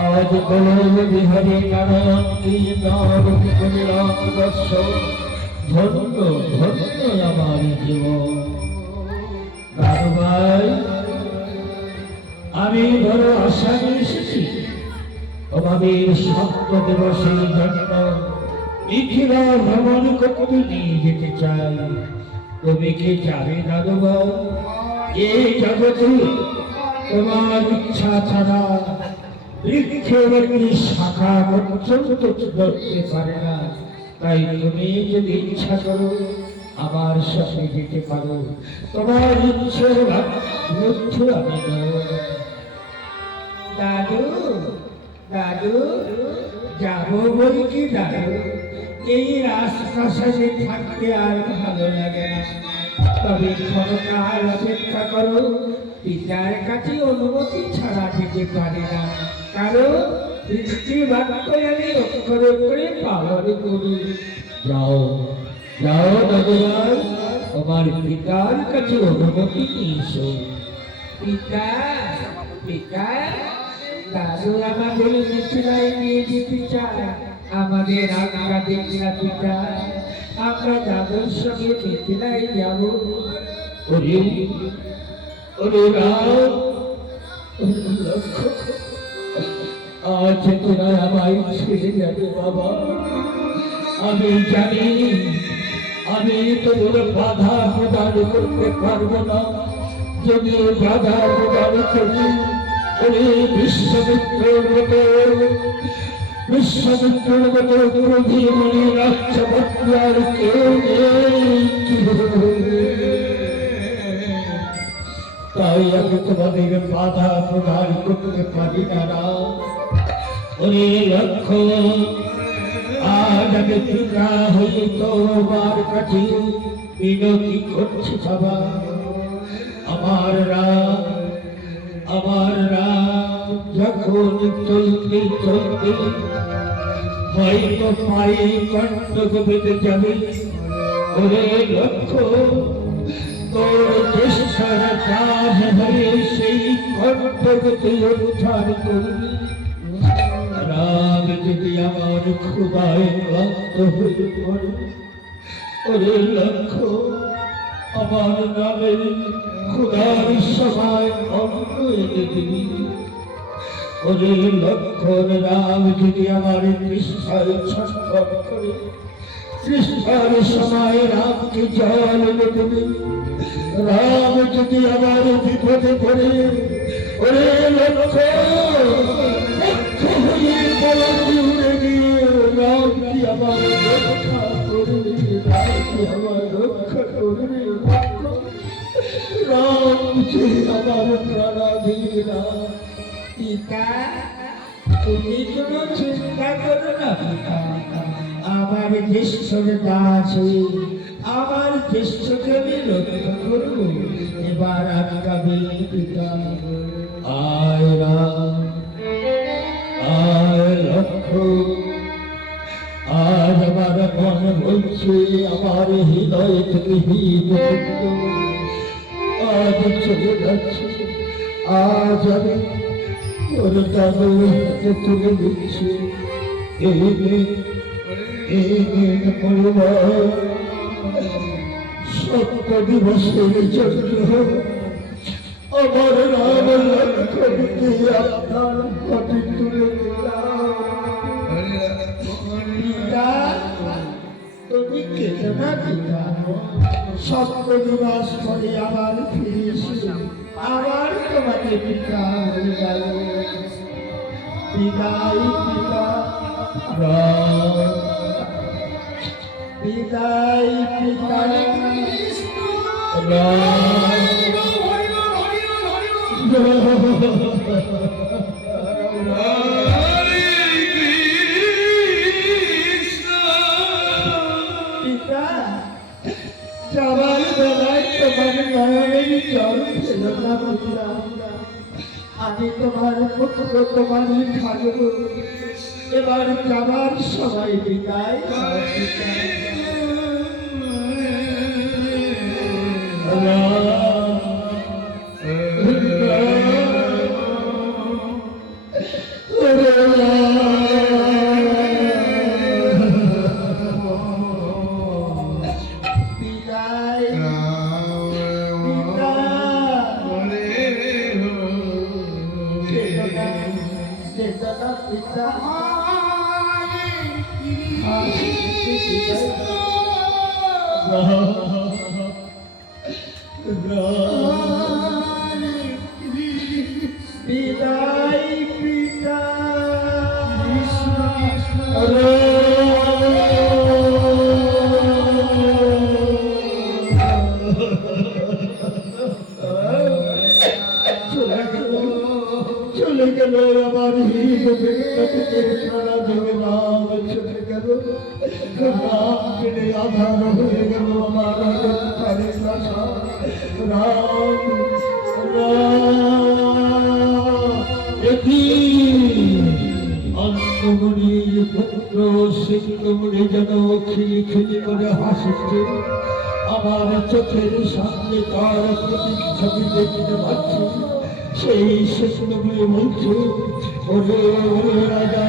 আজ গোলদেবে হরে নারায়ণ কি নাম করিলাম দর্শন। ধন্য ধন্য আমার জীবন। দাদু ভাই, আমি বড় আশা নিয়ে এসেছি তোমাদের সত্য দিবসের জন্য মিথিলা ভ্রমণ করতে নিয়ে যেতে চাই। তুমি কি যাবে দাদু ভাই? এই জগতে তোমার ইচ্ছা ছাড়া বৃক্ষের একটি শাখা পর্যন্ত ধরতে পারে না। তাই তুমি যদি ইচ্ছা করো আমার সাথে যেতে পারো। তোমার ইচ্ছের মৃত্যু আমি নয়। দাদু দাদু যাবো বলি কি দাদু, এই রাজপ্রাসাদে থাকতে আর ভালো লাগে না। তবে ক্ষণকাল অপেক্ষা করো, পিতার কাছে অনুমতি ছাড়া যেতে পারে না। কারণ বৃষ্টির বাক্য আমি অক্ষরে অক্ষরে পালন করি। যাও যাও দাদু ভাই, তোমার পিতার কাছে অনুমতি নিয়ে এসো। পিতা পিতা দাদু আমাদের মিথিলায় নিয়ে যেতে চায়। আমাদের আজ্ঞা দিন না পিতা, আমরা দাদুর সঙ্গে মিথিলায় যাব। ওরে ওরে রাম, আজ তোরা আমায় ছেড়ে যাবে বাবা। আমি জানি আমি তোর বাধা প্রদান করতে পারবো না। যদি বাধা প্রদান করি, ওরে বিশ্বমিত্রের মতো ক্রোধী মনে রাষ্ট্রপতি আর কেউ নেই। কি হবে? তাই আমি তোমাদের বাধা প্রদান করতে পারি না। ওরে লক্ষ্য, আজ আমি পিতা হয়ে তোমার কাছে বিনতি করছি বাবা। আমার রাম যখন চলতে চলতে হয়তো পায়ে কণ্টক বেঁধে যাবে। ওরে লক্ষ্য, তোর চেষ্টার কাজ হয়ে সেই কণ্টককে উদ্ধার করবি। রাম যদি আমার ক্ষুধায় ক্লান্ত হয়ে পড়ে, ওরে লক্ষ্য, আমার নামে ক্ষুধার সময় অন্ন এনে দিবি। ওরে লক্ষণ, রাম যদি আমার তৃষ্ণার ছটফট করে, তৃষ্ণার সময় রামকে জল এনে দেবে। রাম যদি আমার বিপদে পড়ে, ওরে লক্ষ্য হয়ে বলকে উড়ে গিয়ে রাম কি আমার রক্ষা করবে, রাম কি আমার রক্ষা করবে। রাম যে আমার প্রাণাধীরা। পিতা তুমি কোনো চিন্তা করো না পিতা, আমার জ্যেষ্ঠর দাস হয়ে আমার জ্যেষ্ঠকে আমি রক্ষা করব। এবার আগামী পিতা। আয় রাম, আয় লক্ষ্য, আজ আমার মন বলছে, আমার হৃদয় থেকে আজ চলে যাচ্ছে। আজ আমি তোর দাদুকে তুলে দিচ্ছি। এই দিন পরিবার সত্য দিবসের জন্য আমার রাম লক্ষ্মণকে আপনার ঘটে তুলে দিলাম। পিতা তুমি কেঁদো না পিতা, সত্য দিবস পরে আবার ফিরে এসে আবার তোমাকে পিতা হয়ে গেল। বিদায় পিতা। রাম বিদায় পিতা পিতা যাবার বেলায় তোমার নয়নের জল ছিল না পিতা আমি তোমার পুত্র তোমার থাকব এবার যাবার সময় বিদায় বিদায় পিতা চলে গেল আমার রাম চলে গেল রাম কেটে আধার হয়ে গেল আমার রাম অন্নমণির পুত্র সিংহমণি যেন খিলি খিলি করে হাসছে আমার চোখের সামনে তার প্রতিচ্ছবি দেখতে পাচ্ছি সেই সিংহমণি বলছে ওরে ওরে রাজা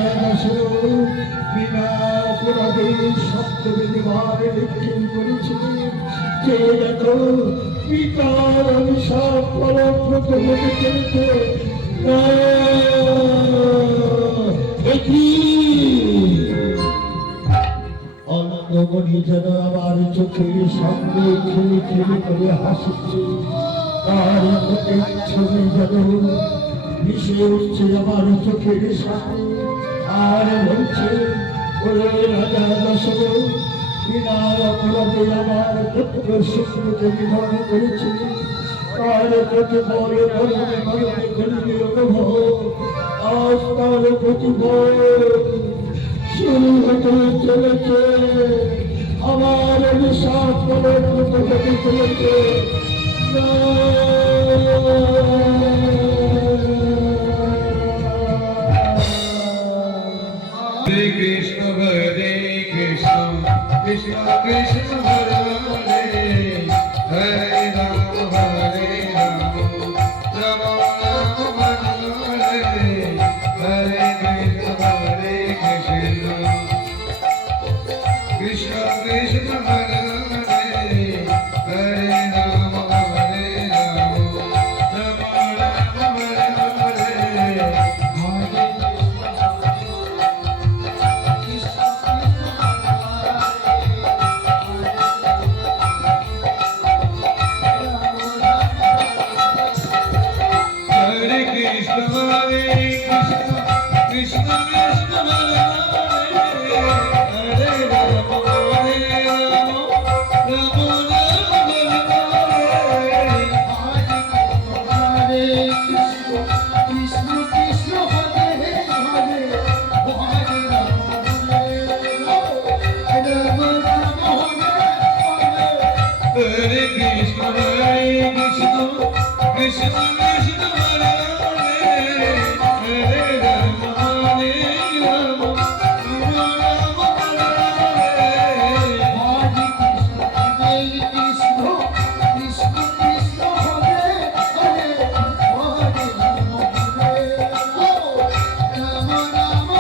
বিনা অপরাধে শব্দ বিনিময় নিক্ষেপ করেছে যে দেখো পিতার অভিশাপ ফলপ্রদ হতে চলেছে অন্নমণি যেন আমার চোখের সামনে খেলে খেলে করে হাসছে তার ছবি যেন মিশে উঠছে আমার চোখের সামনে আর বলছে ওরে রাজা দশরথ বিনা অপরাধে আমার পুত্র শিশুকে নিধন করেছে তার প্রতিফল মরণে মরণে করিবে অনুভব আজ তার প্রতিফল শুরু হতে চলেছে আমার অভিশাপ পরিণত হতে চলেছে Hare Krishna, Hare Krishna, Krishna Krishna, Hare Hare, Hare Rama, Hare Rama, Rama Rama, Hare Hare, Hare Krishna, Hare Krishna, Krishna Krishna, Hare Hare, Hare Rama, Hare Rama, Rama Rama, Hare Hare, Hare Krishna, Hare Krishna, Krishna Krishna, Hare Hare, Hare Rama, Hare Rama, Rama Rama, Hare Hare. Hare Krishna, Krishna Krishna, Hare Hare, Hare Rama, Hare Rama, Rama Rama, Hare Krishna, Hare Krishna, Krishna Krishna, Hare Hare, Hare Rama, Hare Rama, Rama Rama, Hare Hare. Hare Krishna, Krishna Krishna, Hare Hare, Hare Rama, Hare Rama, Rama Rama,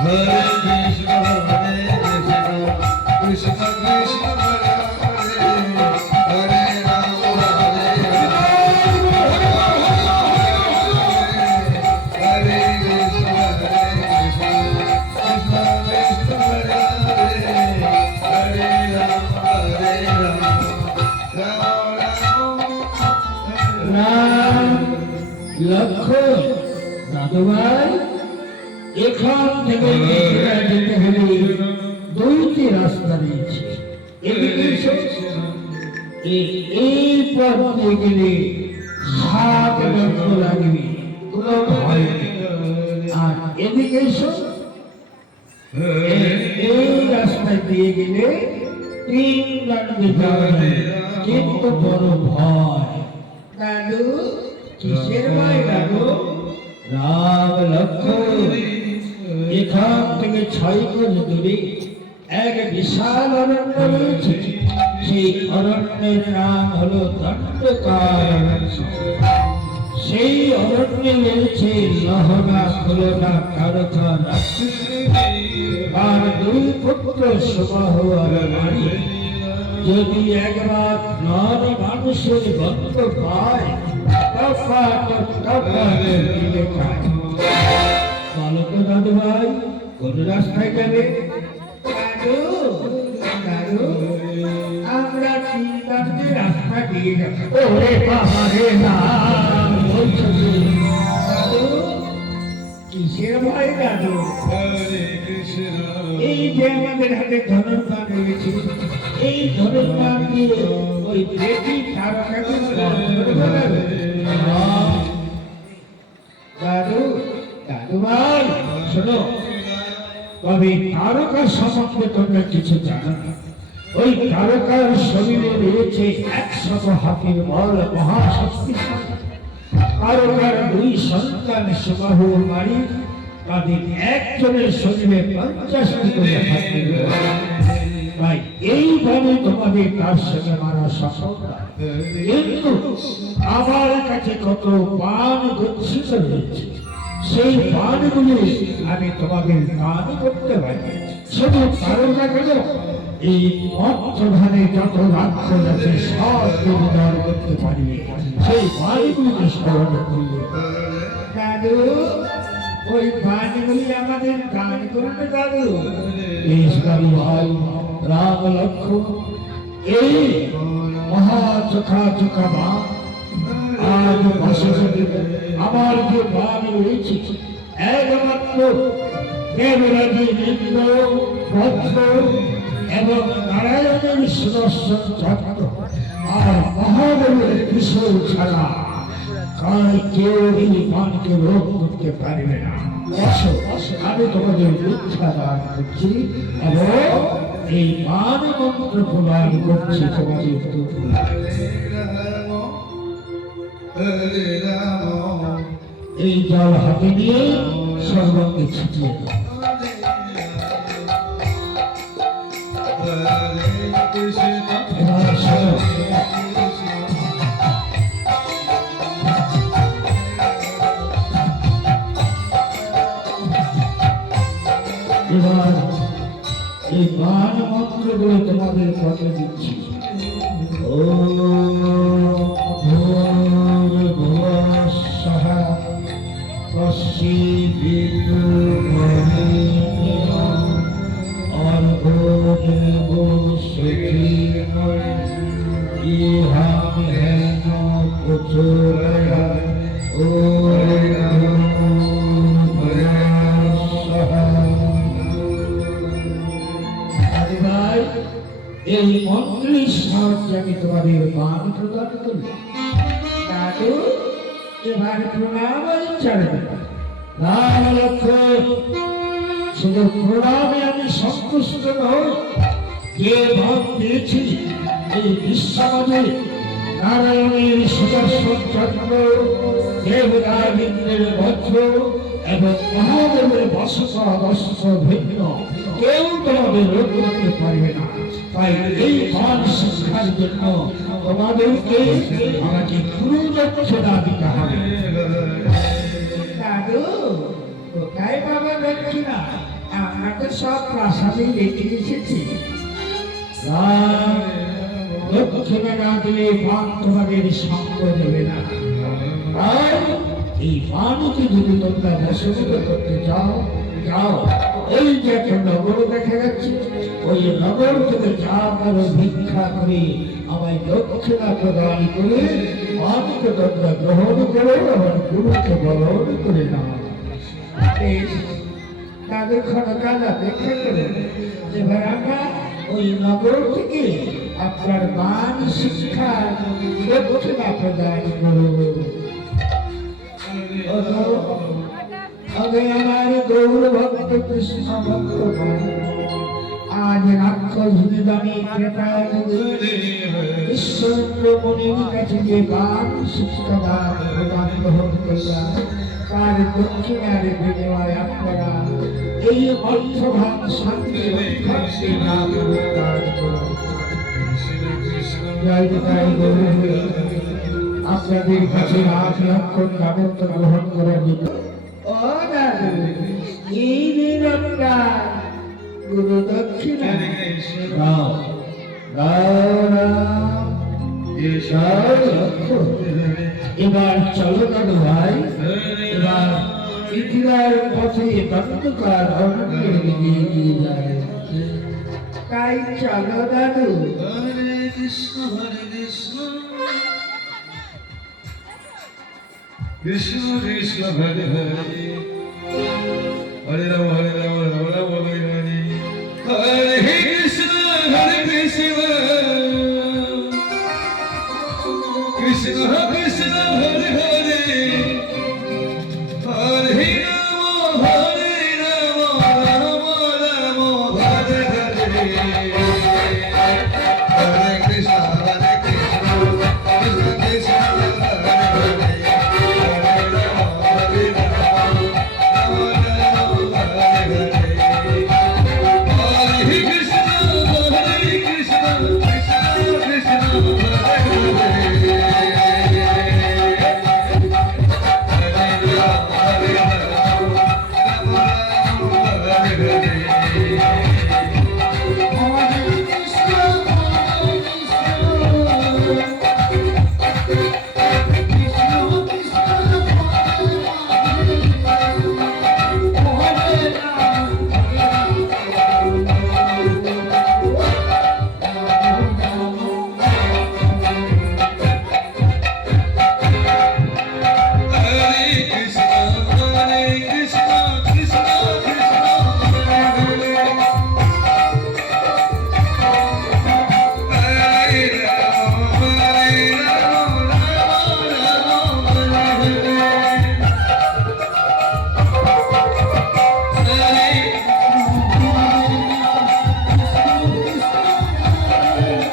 Hare Hare Krishna, Hare Krishna, Krishna Krishna, Hare Hare, Hare Rama, Hare Rama, Hare Krishna, Hare Krishna, Krishna Krishna, Hare Hare, Hare Rama, Hare Rama, Rama Rama, Ram Lakshman দাদুভাই এখান থেকে যেতে হলে দুইটি রাস্তা রয়েছে। এদিকে এসো। এই পথ দিয়ে গেলে 7 লক্ষ লাগবে, কোনো ভয় নেই। আর এদিকে এসো। এই রাস্তা দিয়ে গেলে 3 দণ্ডে যাওয়া যাবে, কিন্তু বড় ভয়। দাদু কিসের ভয় দাদু? রাম লক্ষ্মণ, এখান থেকে 6 কোষ দূরে এক বিশাল অরণ্য রয়েছে। সেই অরণ্যের নাম হলো দণ্ডকারণ্য। সেই অরণ্যে রয়েছে লহনা খুলনা কারখানা। আর 2 পুত্র সুবাহ আর নারী। যদি একবার নর মানুষের গন্ধ পায়, দিলে খায়। বলো তো দাদু ভাই, কোন রাস্তায় যাবে? দাদু দাদু আমরা 3 দণ্ডে রাস্তা দিয়ে যাব। ওরে বাবা রে, না বলছো কি? দাদু কিসের ভয় দাদু? এই যে আমাদের হাতে ধনুর্বাণ রয়েছে, এই ধনুর্বাণ দিয়ে ওই বেটি তারকাকে ধরে ফেলাবে। দাদু দাদু ভাই শোনো, তবে তারকা সম্বন্ধে তোমরা কিছু জানো না। ওই তারকার শরীরে রয়েছে 100 হাতির বল, মহাশক্তিশালী। তারকার 2 সন্তান সুবাহু নারী, তাদের একজনের শরীরে 50টি করে হাতির বল। তাই এই বলে তোমাদের তার সঙ্গে মারা সম্ভব না। কিন্তু আমার কাছে কত বাণ গচ্ছিত রয়েছে, সেই বাণগুলি আমি তোমাদের দান করতে পারি। শুধু তারকা কেন, এই মন্ত্রধানে যত রাজ্য আছে সব দান করতে পারি। সেই বাণগুলিকে স্মরণ করলে দাদু ওই বাণীগুলি আমাদের দান করবে দাদু। দেশকারী ভাই রাম লক্ষ্মণ, এই মহা চোখা চোখা বাণ আজ বসে আমার যে বাণ রয়েছে, একমাত্র দেবরাজি ইন্দ্র, ভদ্র এবং নারায়ণের সুদর্শন চক্র আর মহাদেবের ত্রিশূল ছাড়া তাই কেউ এই বাণকে রোধ করতে পারবে না। বসো, আমি তোমাদের দীক্ষা দান করছি এবং এই বাণ মন্ত্র প্রদান করছি তোমাদের এই জল হাতে নিয়ে সর্বঙ্গে ছিটিয়ে দাও। এবার শোনো, এবার এই বাণ মন্ত্রগুলো তোমাদের পথে দিচ্ছি। এই মন্ত্রের সাহায্যে আমি তোমাদের বাণ প্রদান করি। দাদু এবার প্রণাম চলবে। রাম লক্ষ্মণ, শুধু প্রণামে আমি সন্তুষ্ট নই। যে ভাব পেয়েছি এই বিশ্বমানে নারায়ণের সুদর্শন চক্র, দেবরাজেন্দ্রের বজ্র এবং মহাদেবের বস্ত্র ভিন্ন কেউ তোমাদের রোধ করতে পারবে না। তাই এই বাণ শিক্ষার জন্য তোমাদেরকে আমাকে গুরু দক্ষিণা দিতে হবে। দাদু কোথায় বাবা দক্ষিণা? আমরা তো সব প্রাসাদে রেখে এসেছি। দক্ষিণা না দিলে বাণ তোমাদের সঙ্গ দেবে না। তাই এই বাণকে যদি তোমরা বশীভূত করতে চাও, যাও। এই যে একটা নগর দেখা যাচ্ছে, ওই নগর থেকে যা করো ভিক্ষা করে আমায় দক্ষিণা প্রদান করে বাণকে তোমরা গ্রহণ করো এবং গুরুকে বরণ করে নাও। বেশ তাদের খরকালা দেখে দেবেন। এবার আমরা ওই নগর থেকে আপনার মান শিক্ষার দক্ষিণা প্রদান করব। আগে আমার গৌর ভক্ত কৃষ্ণ ভক্ত আজ রাক্ষস নিদানী কৃপায় ঈশ্বর মনির কাছে যে মান শিক্ষা দান প্রদান গ্রহণ করলাম, তার দক্ষিণার বিনিময় আপনারা এই অর্থভাগ শান্তি ভক্তি নাম প্রদান করুন। জয় জয় গৌর আপনাদের কাছে আজ লক্ষণ দামত্ব গ্রহণ করার জন্য ও দাদু এই দিন আপনার গুরু দক্ষিণা দাও দাও দাও। এবার চলো দাদু ভাই, এবার পৃথিবীর পথে অন্ধকার অন্ধকার এগিয়ে দিয়ে যায়। তাই চলো দাদু। হরে কৃষ্ণ কৃষ্ণ কৃষ্ণ হরে হরে হরে রাম রাম রাম হরে হরে হরে কৃষ্ণ কৃষ্ণ কৃষ্ণ হরে হরে